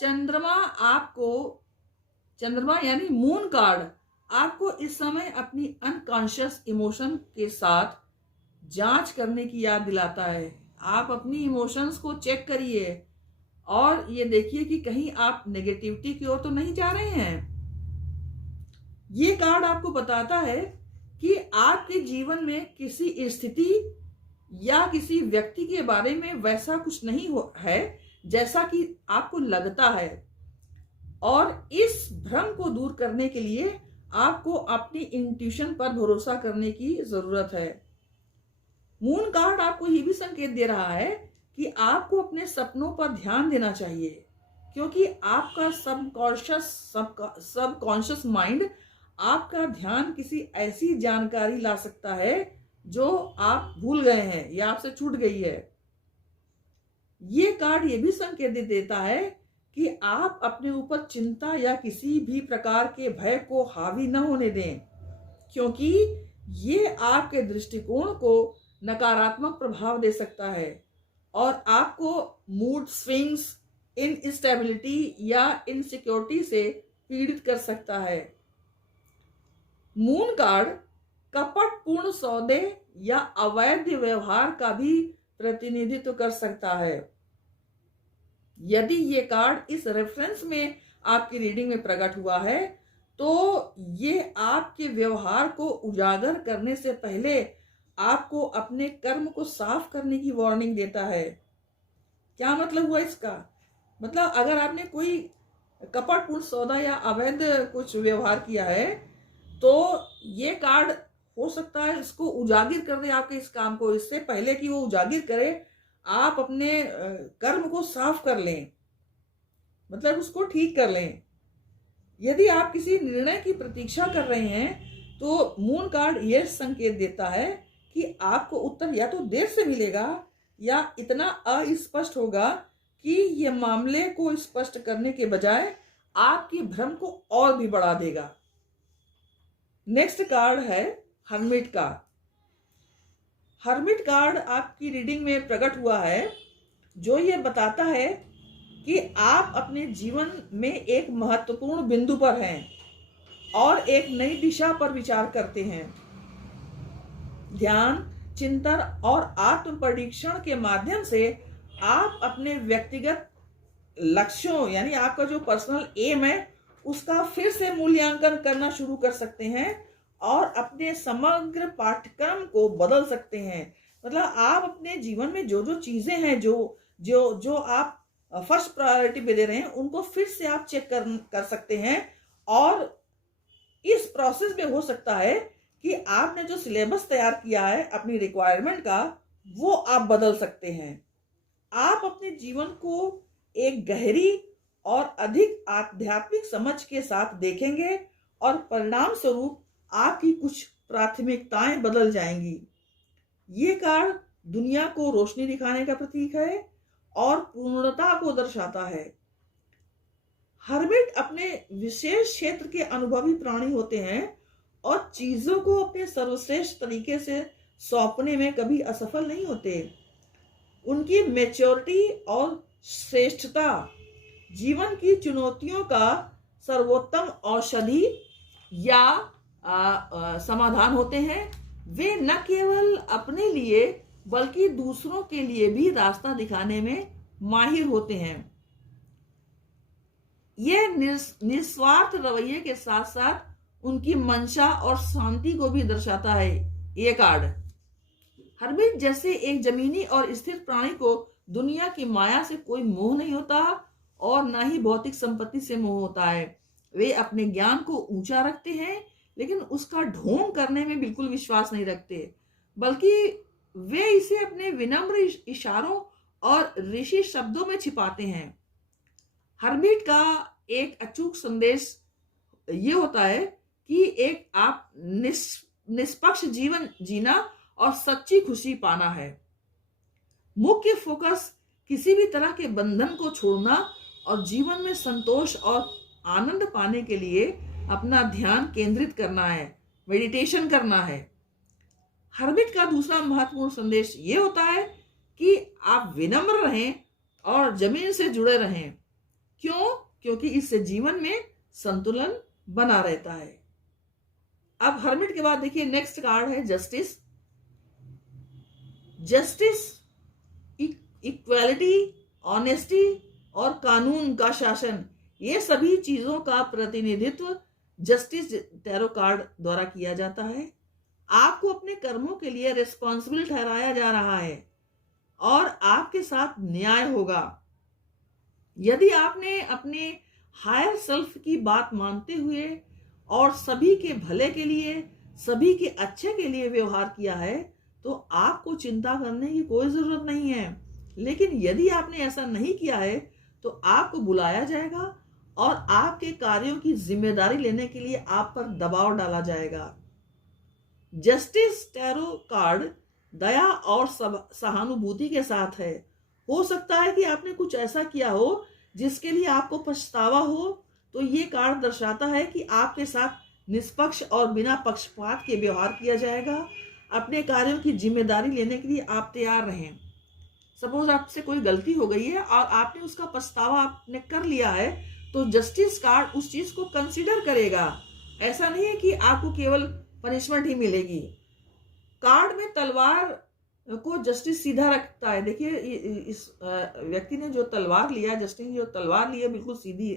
चंद्रमा आपको चंद्रमा यानी मून कार्ड आपको इस समय अपनी अनकॉन्शियस इमोशन के साथ जांच करने की याद दिलाता है। आप अपनी इमोशंस को चेक करिए और ये देखिए कि कहीं आप नेगेटिविटी की ओर तो नहीं जा रहे हैं। ये कार्ड आपको बताता है कि आपके जीवन में किसी स्थिति या किसी व्यक्ति के बारे में वैसा कुछ नहीं है जैसा कि आपको लगता है, और इस भ्रम को दूर करने के लिए आपको अपनी इंट्यूशन पर भरोसा करने की जरूरत है। मून कार्ड आपको ये भी संकेत दे रहा है कि आपको अपने सपनों पर ध्यान देना चाहिए, क्योंकि आपका सबकॉन्शियस माइंड आपका ध्यान किसी ऐसी जानकारी ला सकता है जो आप भूल गए हैं या आपसे छूट गई है। ये कार्ड ये भी संकेत देता है कि आप अपने ऊपर चिंता या किसी भी प्रकार के भय को हावी न होने दें, क्योंकि ये आपके दृष्टिकोण को नकारात्मक प्रभाव दे सकता है और आपको मूड स्विंग्स, इनस्टेबिलिटी या इनसिक्योरिटी से पीड़ित कर सकता है। मून कार्ड कपटपूर्ण सौदे या अवैध व्यवहार का भी प्रतिनिधित्व कर सकता है। यदि ये कार्ड इस रेफरेंस में आपकी रीडिंग में प्रकट हुआ है, तो ये आपके व्यवहार को उजागर करने से पहले आपको अपने कर्म को साफ करने की वार्निंग देता है। क्या मतलब हुआ इसका? मतलब अगर आपने कोई कपटपूर्ण सौदा या अवैध कुछ व्यवहार किया है, तो ये कार्ड हो सकता है इसको उजागर कर दे आपके इस काम को। इससे पहले कि वो उजागर करे, आप अपने कर्म को साफ कर लें, मतलब उसको ठीक कर लें। यदि आप किसी निर्णय की प्रतीक्षा कर रहे हैं, तो मून कार्ड यह संकेत देता है कि आपको उत्तर या तो देर से मिलेगा या इतना अस्पष्ट होगा कि यह मामले को स्पष्ट करने के बजाय आपकी भ्रम को और भी बढ़ा देगा। नेक्स्ट कार्ड है हर्मिट का। हर्मिट कार्ड आपकी रीडिंग में प्रकट हुआ है, जो ये बताता है कि आप अपने जीवन में एक महत्वपूर्ण बिंदु पर हैं और एक नई दिशा पर विचार करते हैं। ध्यान, चिंतन और आत्म परीक्षण के माध्यम से आप अपने व्यक्तिगत लक्ष्यों यानी आपका जो पर्सनल एम है उसका फिर से मूल्यांकन करना शुरू कर सकते हैं और अपने समग्र पाठ्यक्रम को बदल सकते हैं। मतलब आप अपने जीवन में जो जो चीजें हैं जो आप फर्स्ट प्रायोरिटी पे दे रहे हैं, उनको फिर से आप चेक कर सकते हैं। और इस प्रोसेस में हो सकता है कि आपने जो सिलेबस तैयार किया है अपनी रिक्वायरमेंट का, वो आप बदल सकते हैं। आप अपने जीवन को एक गहरी और अधिक आध्यात्मिक समझ के साथ देखेंगे और परिणाम स्वरूप आपकी कुछ प्राथमिकताएं बदल जाएंगी। ये कार्ड दुनिया को रोशनी दिखाने का प्रतीक है और पूर्णता को दर्शाता है। हर्मिट अपने विशेष क्षेत्र के अनुभवी प्राणी होते हैं और चीजों को अपने सर्वश्रेष्ठ तरीके से सौंपने में कभी असफल नहीं होते। उनकी मैच्योरिटी और श्रेष्ठता जीवन की चुनौतियों का सर्वोत्तम औषधि या समाधान होते हैं। वे न केवल अपने लिए बल्कि दूसरों के लिए भी रास्ता दिखाने में माहिर होते हैं। यह निस्वार्थ रवैये के साथ साथ उनकी मंशा और शांति को भी दर्शाता है। ये कार्ड हर्मिट जैसे एक जमीनी और स्थिर प्राणी को दुनिया की माया से कोई मोह नहीं होता और न ही भौतिक संपत्ति से मोह होता है। वे अपने ज्ञान को ऊंचा रखते हैं, लेकिन उसका ढोंग करने में बिल्कुल विश्वास नहीं रखते, बल्कि वे इसे अपने विनम्र इशारों और ऋषि शब्दों में छिपाते हैं। हर्मिट का एक अचूक संदेश ये होता है कि एक आप निष्पक्ष जीवन जीना और सच्ची खुशी पाना है। मुख्य फोकस किसी भी तरह के बंधन को छोड़ना और जीवन में संतोष और आनंद पाने के लिए अपना ध्यान केंद्रित करना है, मेडिटेशन करना है। हर्मिट का दूसरा महत्वपूर्ण संदेश ये होता है कि आप विनम्र रहें और जमीन से जुड़े रहें। क्यों? क्योंकि इससे जीवन में संतुलन बना रहता है। अब हर्मिट के बाद देखिए नेक्स्ट कार्ड है जस्टिस। जस्टिस, इक्वालिटी, ऑनेस्टी और कानून का शासन, ये सभी चीजों का प्रतिनिधित्व जस्टिस टैरो कार्ड द्वारा किया जाता है। आपको अपने कर्मों के लिए रिस्पॉन्सिबल ठहराया जा रहा है और आपके साथ न्याय होगा। यदि आपने अपने हायर सेल्फ की बात मानते हुए और सभी के भले के लिए, सभी के अच्छे के लिए व्यवहार किया है तो आपको चिंता करने की कोई जरूरत नहीं है। लेकिन यदि आपने ऐसा नहीं किया है तो आपको बुलाया जाएगा और आपके कार्यों की जिम्मेदारी लेने के लिए आप पर दबाव डाला जाएगा। जस्टिस टैरो कार्ड दया और सहानुभूति के साथ है। हो सकता है कि आपने कुछ ऐसा किया हो जिसके लिए आपको पछतावा हो, तो ये कार्ड दर्शाता है कि आपके साथ निष्पक्ष और बिना पक्षपात के व्यवहार किया जाएगा। अपने कार्यों की जिम्मेदारी लेने के लिए आप तैयार रहें। सपोज आपसे कोई गलती हो गई है और आपने उसका पछतावा आपने कर लिया है, तो जस्टिस कार्ड उस चीज को कंसीडर करेगा। ऐसा नहीं है कि आपको केवल पनिशमेंट ही मिलेगी। कार्ड में तलवार को जस्टिस सीधा रखता है। देखिए इस व्यक्ति ने जो तलवार लिया, जस्टिस ने जो तलवार ली है बिल्कुल सीधी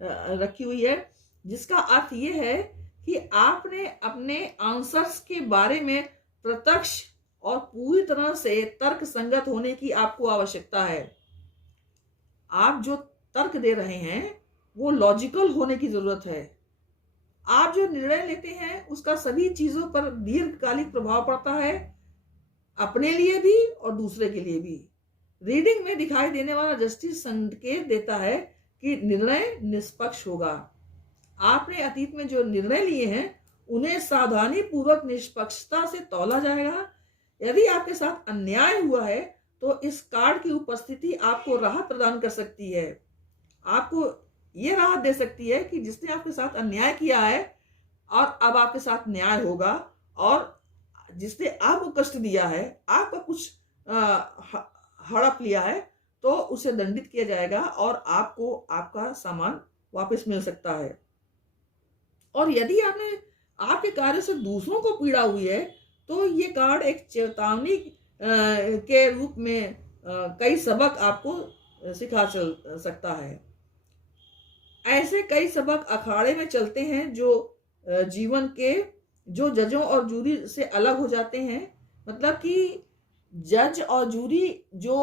रखी हुई है, जिसका अर्थ ये है कि आपने अपने आंसर्स के बारे में प्रत्यक्ष और पूरी तरह से तर्क संगत होने की आपको आवश्यकता है। आप जो तर्क दे रहे हैं वो लॉजिकल होने की जरूरत है। आप जो निर्णय लेते हैं उसका सभी चीजों पर दीर्घकालिक प्रभाव पड़ता है, अपने लिए भी और दूसरे के लिए भी। रीडिंग में दिखाई देने वाला जस्टिस संकेत देता है कि निर्णय निष्पक्ष होगा। आपने अतीत में जो निर्णय लिए हैं उन्हें सावधानी पूर्वक निष्पक्षता से तौला जाएगा। यदि आपके साथ अन्याय हुआ है तो इस कार्ड की उपस्थिति आपको राहत प्रदान कर सकती है। आपको ये राहत दे सकती है कि जिसने आपके साथ अन्याय किया है और अब आपके साथ न्याय होगा, और जिसने आपको कष्ट दिया है, आपका कुछ हड़प लिया है, तो उसे दंडित किया जाएगा और आपको आपका सामान वापस मिल सकता है। और यदि आपने आपके कार्य से दूसरों को पीड़ा हुई है तो ये कार्ड एक चेतावनी के रूप में कई सबक आपको सिखा चल सकता है। ऐसे कई सबक अखाड़े में चलते हैं जो जीवन के जो जजों और जूरी से अलग हो जाते हैं। मतलब कि जज और जूरी जो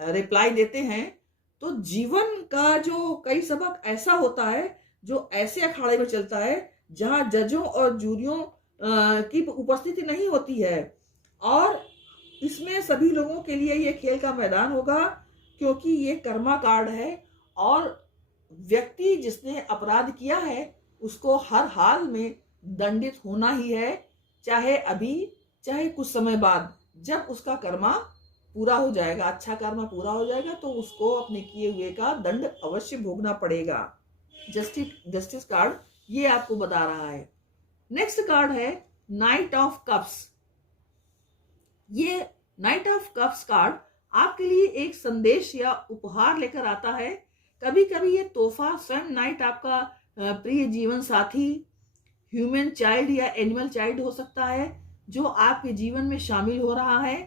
रिप्लाई देते हैं, तो जीवन का जो कई सबक ऐसा होता है जो ऐसे अखाड़े में चलता है जहां जजों और जूरियों की उपस्थिति नहीं होती है। और इसमें सभी लोगों के लिए ये खेल का मैदान होगा, क्योंकि ये कर्मा कार्ड है और व्यक्ति जिसने अपराध किया है उसको हर हाल में दंडित होना ही है, चाहे अभी चाहे कुछ समय बाद। जब उसका कर्मा पूरा हो जाएगा, अच्छा कर्मा पूरा हो जाएगा, तो उसको अपने किए हुए का दंड अवश्य भोगना पड़ेगा। जस्टिस कार्ड ये आपको बता रहा है। नेक्स्ट कार्ड है नाइट ऑफ कप्स। ये नाइट ऑफ कप्स कार्ड आपके लिए एक संदेश या उपहार लेकर आता है। कभी कभी ये तोहफा स्वयं नाइट आपका प्रिय जीवन साथी, ह्यूमन चाइल्ड या एनिमल चाइल्ड हो सकता है जो आपके जीवन में शामिल हो रहा है।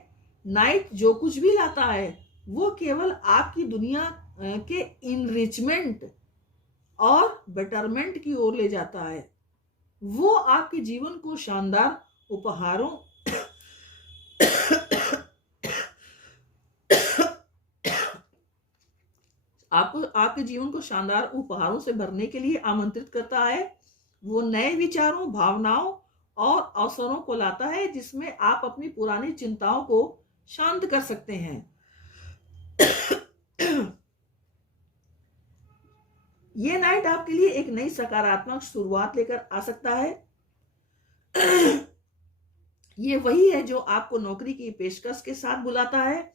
नाइट जो कुछ भी लाता है वो केवल आपकी दुनिया के इनरिचमेंट और बेटरमेंट की ओर ले जाता है। वो आपके जीवन को शानदार उपहारों आपके जीवन को शानदार उपहारों से भरने के लिए आमंत्रित करता है। वो नए विचारों, भावनाओं और अवसरों को लाता है जिसमें आप अपनी पुरानी चिंताओं को शांत कर सकते हैं। ये नाइट आपके लिए एक नई सकारात्मक शुरुआत लेकर आ सकता है। ये वही है जो आपको नौकरी की पेशकश के साथ बुलाता है।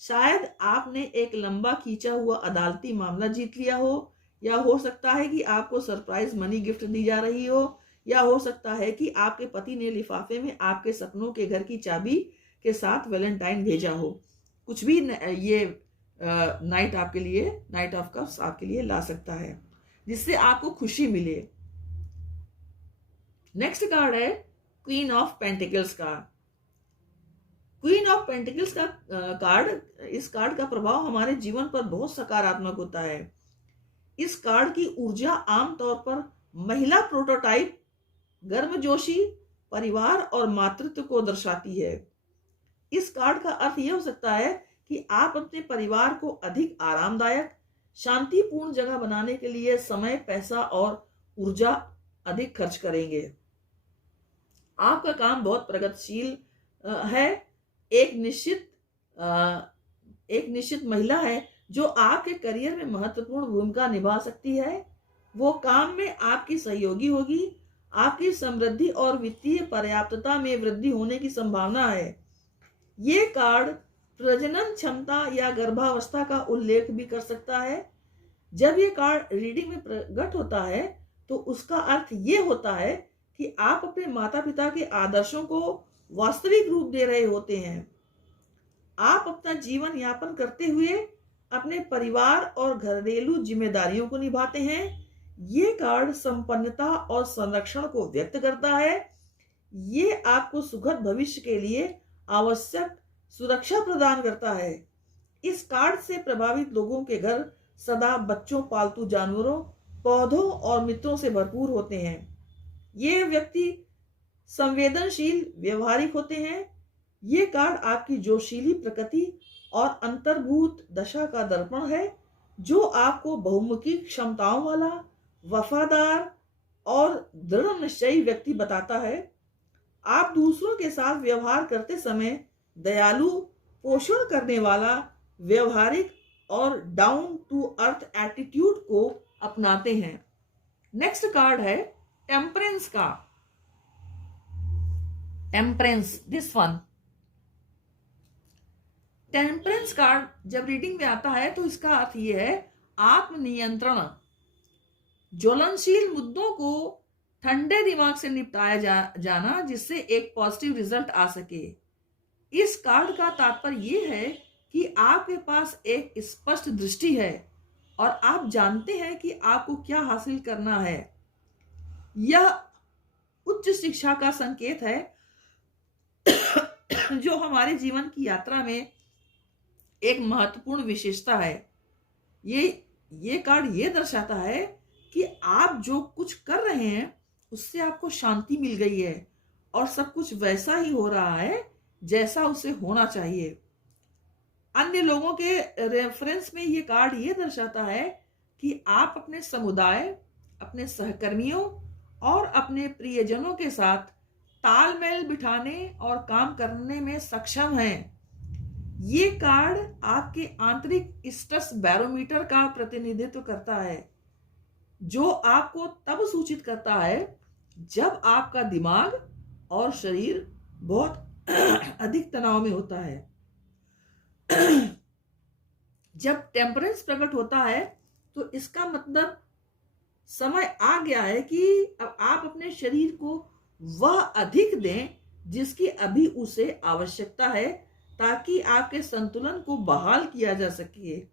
शायद आपने एक लंबा खींचा हुआ अदालती मामला जीत लिया हो, या हो सकता है कि आपको सरप्राइज मनी गिफ्ट दी जा रही हो, या हो सकता है कि आपके पति ने लिफाफे में आपके सपनों के घर की चाबी के साथ वैलेंटाइन भेजा हो। कुछ भी ये नाइट आपके लिए, नाइट ऑफ कप्स आपके लिए ला सकता है जिससे आपको खुशी मिले। नेक्स्ट कार्ड है क्वीन ऑफ पेंटिकल्स का। क्वीन ऑफ पेंटिकल्स का कार्ड, इस कार्ड का प्रभाव हमारे जीवन पर बहुत सकारात्मक होता है। इस कार्ड की ऊर्जा आमतौर पर महिला प्रोटोटाइप, गर्मजोशी, परिवार और मातृत्व को दर्शाती है। इस कार्ड का अर्थ यह हो सकता है कि आप अपने परिवार को अधिक आरामदायक, शांतिपूर्ण जगह बनाने के लिए समय, पैसा और ऊर्जा अधिक खर्च करेंगे। आपका काम बहुत प्रगतिशील है। एक निश्चित महिला है जो आपके करियर में महत्वपूर्ण भूमिका निभा सकती है। वो काम में आपकी सहयोगी होगी। आपकी समृद्धि और वित्तीय पर्याप्तता में वृद्धि होने की संभावना है। ये कार्ड प्रजनन क्षमता या गर्भावस्था का उल्लेख भी कर सकता है। जब ये कार्ड रीडिंग में प्रकट होता है तो उसका अर्थ ये होता है कि आप अपने माता पिता के आदर्शों को वास्तविक रूप दे रहे होते हैं। आप अपना जीवन यापन करते हुए अपने परिवार और घरेलू जिम्मेदारियों को निभाते हैं। ये कार्ड संपन्नता और संरक्षण को व्यक्त करता है। ये आपको सुखद भविष्य के लिए आवश्यक सुरक्षा प्रदान करता है। इस कार्ड से प्रभावित लोगों के घर सदा बच्चों, पालतू जानवरों, पौधों और मित्रों से भरपूर होते हैं। ये व्यक्ति संवेदनशील, व्यवहारिक होते हैं। ये कार्ड आपकी जोशीली प्रकृति और अंतर्भूत दशा का दर्पण है, जो आपको बहुमुखी क्षमताओं वाला, वफादार और दृढ़ निश्चयी व्यक्ति बताता है। आप दूसरों के साथ व्यवहार करते समय दयालु, पोषण करने वाला, व्यवहारिक और डाउन टू अर्थ एटीट्यूड को अपनाते हैं। नेक्स्ट कार्ड है टेम्परेंस का। Temperance, this one. Temperance card जब रीडिंग में आता है तो इसका अर्थ यह है आत्मनियंत्रण। ज्वलनशील मुद्दों को ठंडे दिमाग से निपटाया जाना जिससे एक पॉजिटिव रिजल्ट आ सके। इस कार्ड का तात्पर्य यह है कि आपके पास एक स्पष्ट दृष्टि है और आप जानते हैं कि आपको क्या हासिल करना है। यह उच्च शिक्षा का संकेत है जो हमारे जीवन की यात्रा में एक महत्वपूर्ण विशेषता है। ये कार्ड ये दर्शाता है कि आप जो कुछ कर रहे हैं उससे आपको शांति मिल गई है और सब कुछ वैसा ही हो रहा है जैसा उसे होना चाहिए। अन्य लोगों के रेफरेंस में ये कार्ड ये दर्शाता है कि आप अपने समुदाय, अपने सहकर्मियों और अपने प्रियजनों के साथ तालमेल बिठाने और काम करने में सक्षम हैं। ये कार्ड आपके आंतरिक स्ट्रेस बैरोमीटर का प्रतिनिधित्व करता है, जो आपको तब सूचित करता है जब आपका दिमाग और शरीर बहुत अधिक तनाव में होता है। जब टेम्परेंस प्रकट होता है तो इसका मतलब समय आ गया है कि अब आप अपने शरीर को वह अधिक दें जिसकी अभी उसे आवश्यकता है, ताकि आपके संतुलन को बहाल किया जा सके।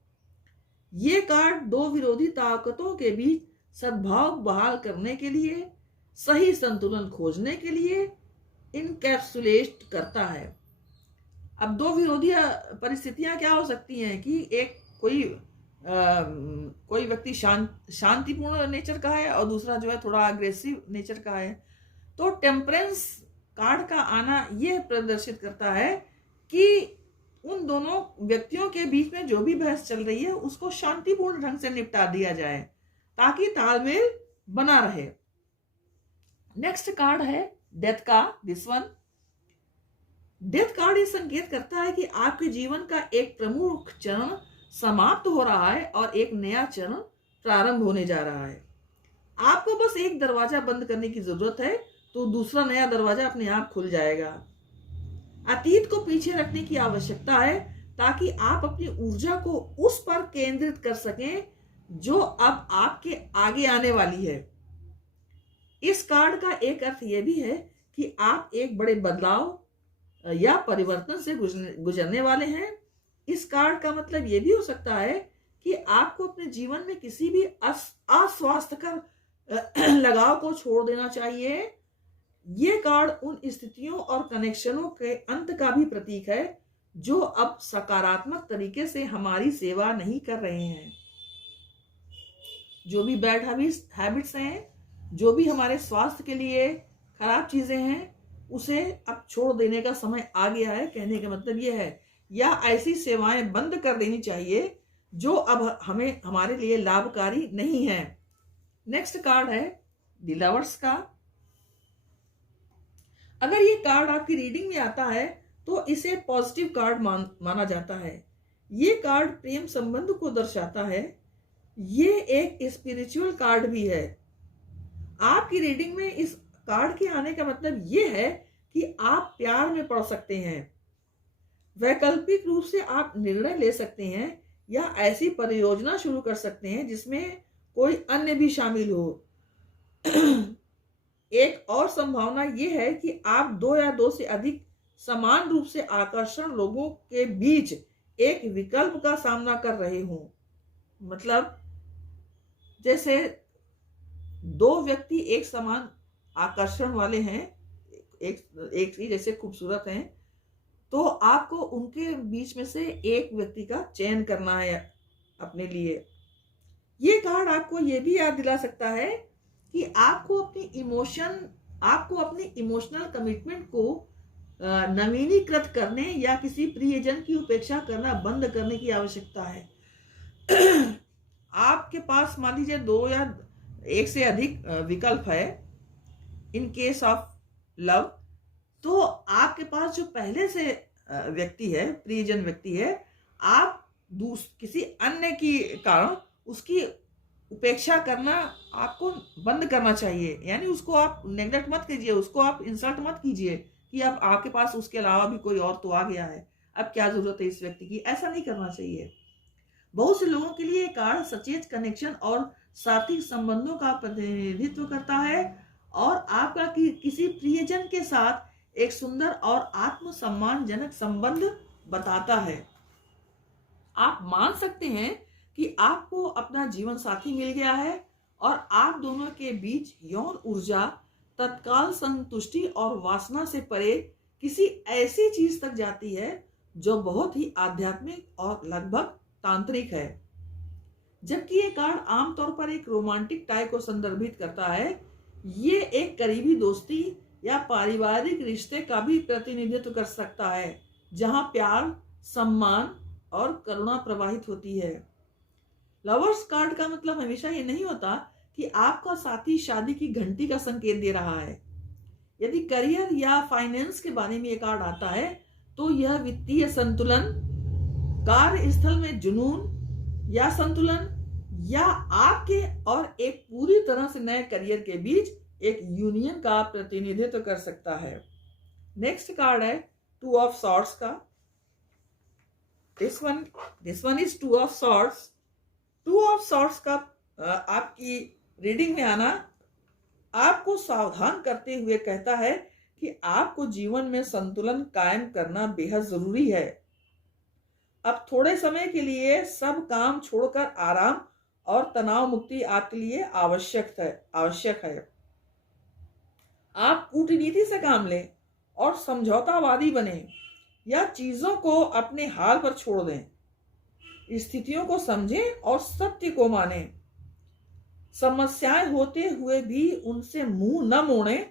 ये कार्ड दो विरोधी ताकतों के बीच सद्भाव बहाल करने के लिए, सही संतुलन खोजने के लिए इनकैप्सुलेट करता है। अब दो विरोधी परिस्थितियां क्या हो सकती हैं कि एक कोई व्यक्ति शांतिपूर्ण नेचर का है और दूसरा जो है थोड़ा अग्रेसिव नेचर का है। तो टेम्परेंस कार्ड का आना यह प्रदर्शित करता है कि उन दोनों व्यक्तियों के बीच में जो भी बहस चल रही है उसको शांतिपूर्ण ढंग से निपटा दिया जाए ताकि तालमेल बना रहे। नेक्स्ट कार्ड है डेथ का दिस वन। डेथ कार्ड ये संकेत करता है कि आपके जीवन का एक प्रमुख चरण समाप्त हो रहा है और एक नया चरण प्रारंभ होने जा रहा है। आपको बस एक दरवाजा बंद करने की जरूरत है, तो दूसरा नया दरवाजा अपने आप खुल जाएगा। अतीत को पीछे रखने की आवश्यकता है ताकि आप अपनी ऊर्जा को उस पर केंद्रित कर सकें जो अब आपके आगे आने वाली है। इस कार्ड का एक अर्थ यह भी है कि आप एक बड़े बदलाव या परिवर्तन से गुजरने वाले हैं। इस कार्ड का मतलब यह भी हो सकता है कि आपको अपने जीवन में किसी भी अस्वास्थ्यकर लगाव को छोड़ देना चाहिए। ये कार्ड उन स्थितियों और कनेक्शनों के अंत का भी प्रतीक है जो अब सकारात्मक तरीके से हमारी सेवा नहीं कर रहे हैं। जो भी बैड हैबिट्स हैं, जो भी हमारे स्वास्थ्य के लिए खराब चीजें हैं, उसे अब छोड़ देने का समय आ गया है। कहने का मतलब यह है, या ऐसी सेवाएं बंद कर देनी चाहिए जो अब हमें हमारे लिए लाभकारी नहीं है। नेक्स्ट कार्ड है द लवर्स का। अगर ये कार्ड आपकी रीडिंग में आता है तो इसे पॉजिटिव कार्ड माना जाता है। ये कार्ड प्रेम संबंध को दर्शाता है। ये एक स्पिरिचुअल कार्ड भी है। आपकी रीडिंग में इस कार्ड के आने का मतलब ये है कि आप प्यार में पड़ सकते हैं। वैकल्पिक रूप से आप निर्णय ले सकते हैं या ऐसी परियोजना शुरू कर सकते हैं जिसमें कोई अन्य भी शामिल हो। एक और संभावना यह है कि आप 2 या 2 से अधिक समान रूप से आकर्षण लोगों के बीच एक विकल्प का सामना कर रहे हों। मतलब जैसे 2 व्यक्ति एक समान आकर्षण वाले हैं, एक ही जैसे खूबसूरत हैं, तो आपको उनके बीच में से एक व्यक्ति का चयन करना है अपने लिए। ये कार्ड आपको ये भी याद दिला सकता है कि आपको अपनी इमोशनल कमिटमेंट को नवीनीकृत करने या किसी प्रियजन की उपेक्षा करना बंद करने की आवश्यकता है। आपके पास मान लीजिए 2 या 1 से अधिक विकल्प है इन केस ऑफ लव, तो आपके पास जो पहले से व्यक्ति है, प्रियजन व्यक्ति है, आप किसी अन्य की कारण उसकी उपेक्षा करना आपको बंद करना चाहिए। यानी उसको आप नेग्लेक्ट मत कीजिए, उसको आप इंसल्ट मत कीजिए कि अब आपके पास उसके अलावा भी कोई और तो आ गया है, अब क्या जरूरत है इस व्यक्ति की। ऐसा नहीं करना चाहिए। बहुत से लोगों के लिए कार्ड सचेत कनेक्शन और साथी संबंधों का प्रतिनिधित्व करता है और आपका किसी प्रियजन के साथ एक सुंदर और आत्मसम्मानजनक संबंध बताता है। आप मान सकते हैं कि आपको अपना जीवन साथी मिल गया है और आप दोनों के बीच यौन ऊर्जा, तत्काल संतुष्टि और वासना से परे किसी ऐसी चीज तक जाती है जो बहुत ही आध्यात्मिक और लगभग तांत्रिक है। जबकि ये कार्ड आमतौर पर एक रोमांटिक टाई को संदर्भित करता है, ये एक करीबी दोस्ती या पारिवारिक रिश्ते का भी प्रतिनिधित्व कर सकता है जहां प्यार, सम्मान और करुणा प्रवाहित होती है। लवर्स कार्ड का मतलब हमेशा ये नहीं होता कि आपका साथी शादी की घंटी का संकेत दे रहा है। यदि करियर या फाइनेंस के बारे में ये कार्ड आता है तो यह वित्तीय संतुलन, कार्य स्थल में जुनून या संतुलन, या आपके और एक पूरी तरह से नए करियर के बीच एक यूनियन का प्रतिनिधित्व कर सकता है। नेक्स्ट कार्ड है 2 ऑफ सॉर्ड्स का। This one is 2 of swords. 2 of swords का आपकी रीडिंग में आना आपको सावधान करते हुए कहता है कि आपको जीवन में संतुलन कायम करना बेहद जरूरी है। अब थोड़े समय के लिए सब काम छोड़कर आराम और तनाव मुक्ति आपके लिए आवश्यक है। आप कूटनीति से काम लें और समझौतावादी बने या चीजों को अपने हाल पर छोड़ दें। स्थितियों को समझें और सत्य को मानें। समस्याएं होते हुए भी उनसे मुंह न मोड़ें,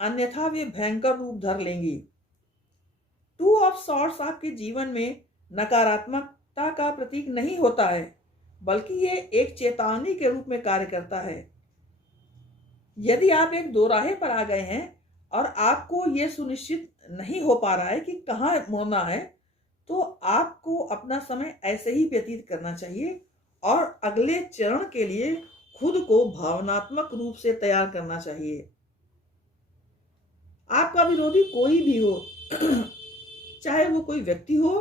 अन्यथा वे भयंकर रूप धर लेंगी। 2 ऑफ सॉर्ड्स आपके जीवन में नकारात्मकता का प्रतीक नहीं होता है, बल्कि ये एक चेतावनी के रूप में कार्य करता है। यदि आप एक दोराहे पर आ गए हैं और आपको ये सुनिश्चित नहीं हो पा रहा है कि कहाँ मुड़ना है, तो आपको अपना समय ऐसे ही व्यतीत करना चाहिए और अगले चरण के लिए खुद को भावनात्मक रूप से तैयार करना चाहिए। आपका विरोधी कोई भी हो, चाहे वो कोई व्यक्ति हो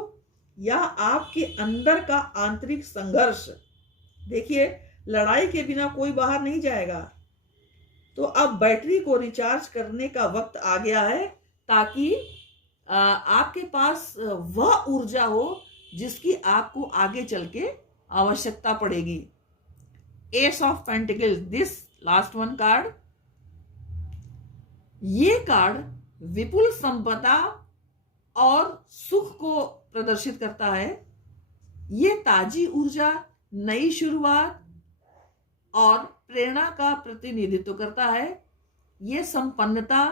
या आपके अंदर का आंतरिक संघर्ष, देखिए लड़ाई के बिना कोई बाहर नहीं जाएगा। तो अब बैटरी को रिचार्ज करने का वक्त आ गया है, ताकि आपके पास वह ऊर्जा हो जिसकी आपको आगे चल के आवश्यकता पड़ेगी। S of pentacles, this last one card, ये कार्ड विपुल संपदा और सुख को प्रदर्शित करता है। ये ताजी ऊर्जा, नई शुरुआत और प्रेरणा का प्रतिनिधित्व करता है। ये संपन्नता,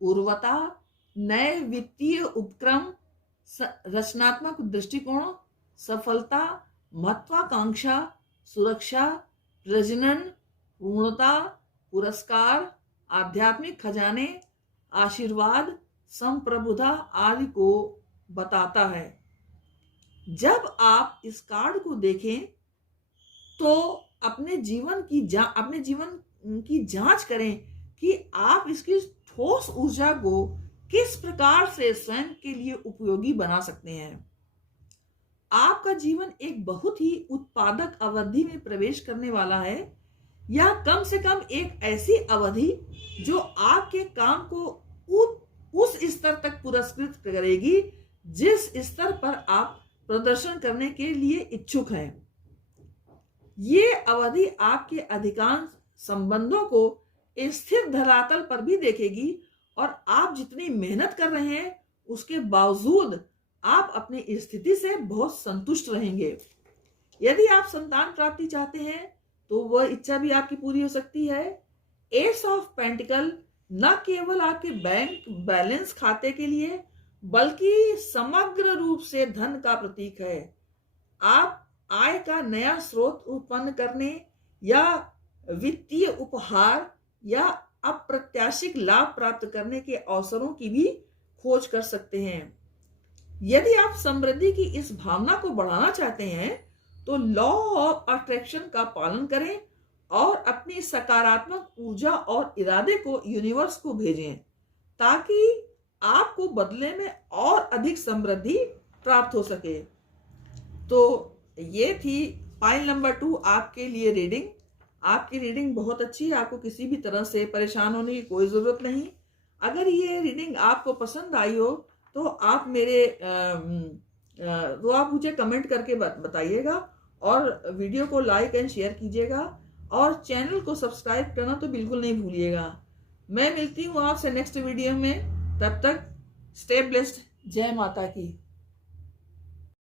उर्वरता, नए वित्तीय उपक्रम, रचनात्मक दृष्टिकोण, सफलता, महत्वाकांक्षा, सुरक्षा, प्रजनन, पूर्णता, पुरस्कार, आध्यात्मिक खजाने, आशीर्वाद, संप्रभुता आदि को बताता है। जब आप इस कार्ड को देखें तो अपने जीवन की जांच करें कि आप इसकी ठोस ऊर्जा को किस प्रकार से स्वयं के लिए उपयोगी बना सकते हैं। आपका जीवन एक बहुत ही उत्पादक अवधि में प्रवेश करने वाला है, या कम से कम एक ऐसी अवधि जो आपके काम को उस स्तर तक पुरस्कृत करेगी जिस स्तर पर आप प्रदर्शन करने के लिए इच्छुक हैं। ये अवधि आपके अधिकांश संबंधों को स्थिर धरातल पर भी देखेगी और आप जितनी मेहनत कर रहे हैं उसके बावजूद आप अपनी स्थिति से बहुत संतुष्ट रहेंगे। यदि आप संतान प्राप्ति चाहते हैं तो वह इच्छा भी आपकी पूरी हो सकती है। एस ऑफ पेंटिकल न केवल आपके बैंक बैलेंस खाते के लिए बल्कि समग्र रूप से धन का प्रतीक है। आप आय का नया स्रोत उत्पन्न करने या वित्तीय उपहार या अप्रत्याशित लाभ प्राप्त करने के अवसरों की भी खोज कर सकते हैं। यदि आप समृद्धि की इस भावना को बढ़ाना चाहते हैं तो लॉ ऑफ अट्रैक्शन का पालन करें और अपनी सकारात्मक ऊर्जा और इरादे को यूनिवर्स को भेजें, ताकि आपको बदले में और अधिक समृद्धि प्राप्त हो सके। तो ये थी पाइल नंबर 2 आपके लिए रीडिंग। आपकी रीडिंग बहुत अच्छी है, आपको किसी भी तरह से परेशान होने की कोई ज़रूरत नहीं। अगर ये रीडिंग आपको पसंद आई हो तो आप मुझे कमेंट करके बताइएगा और वीडियो को लाइक एंड शेयर कीजिएगा और चैनल को सब्सक्राइब करना तो बिल्कुल नहीं भूलिएगा। मैं मिलती हूँ आपसे नेक्स्ट वीडियो में, तब तक स्टे ब्लेस्ड। जय माता की।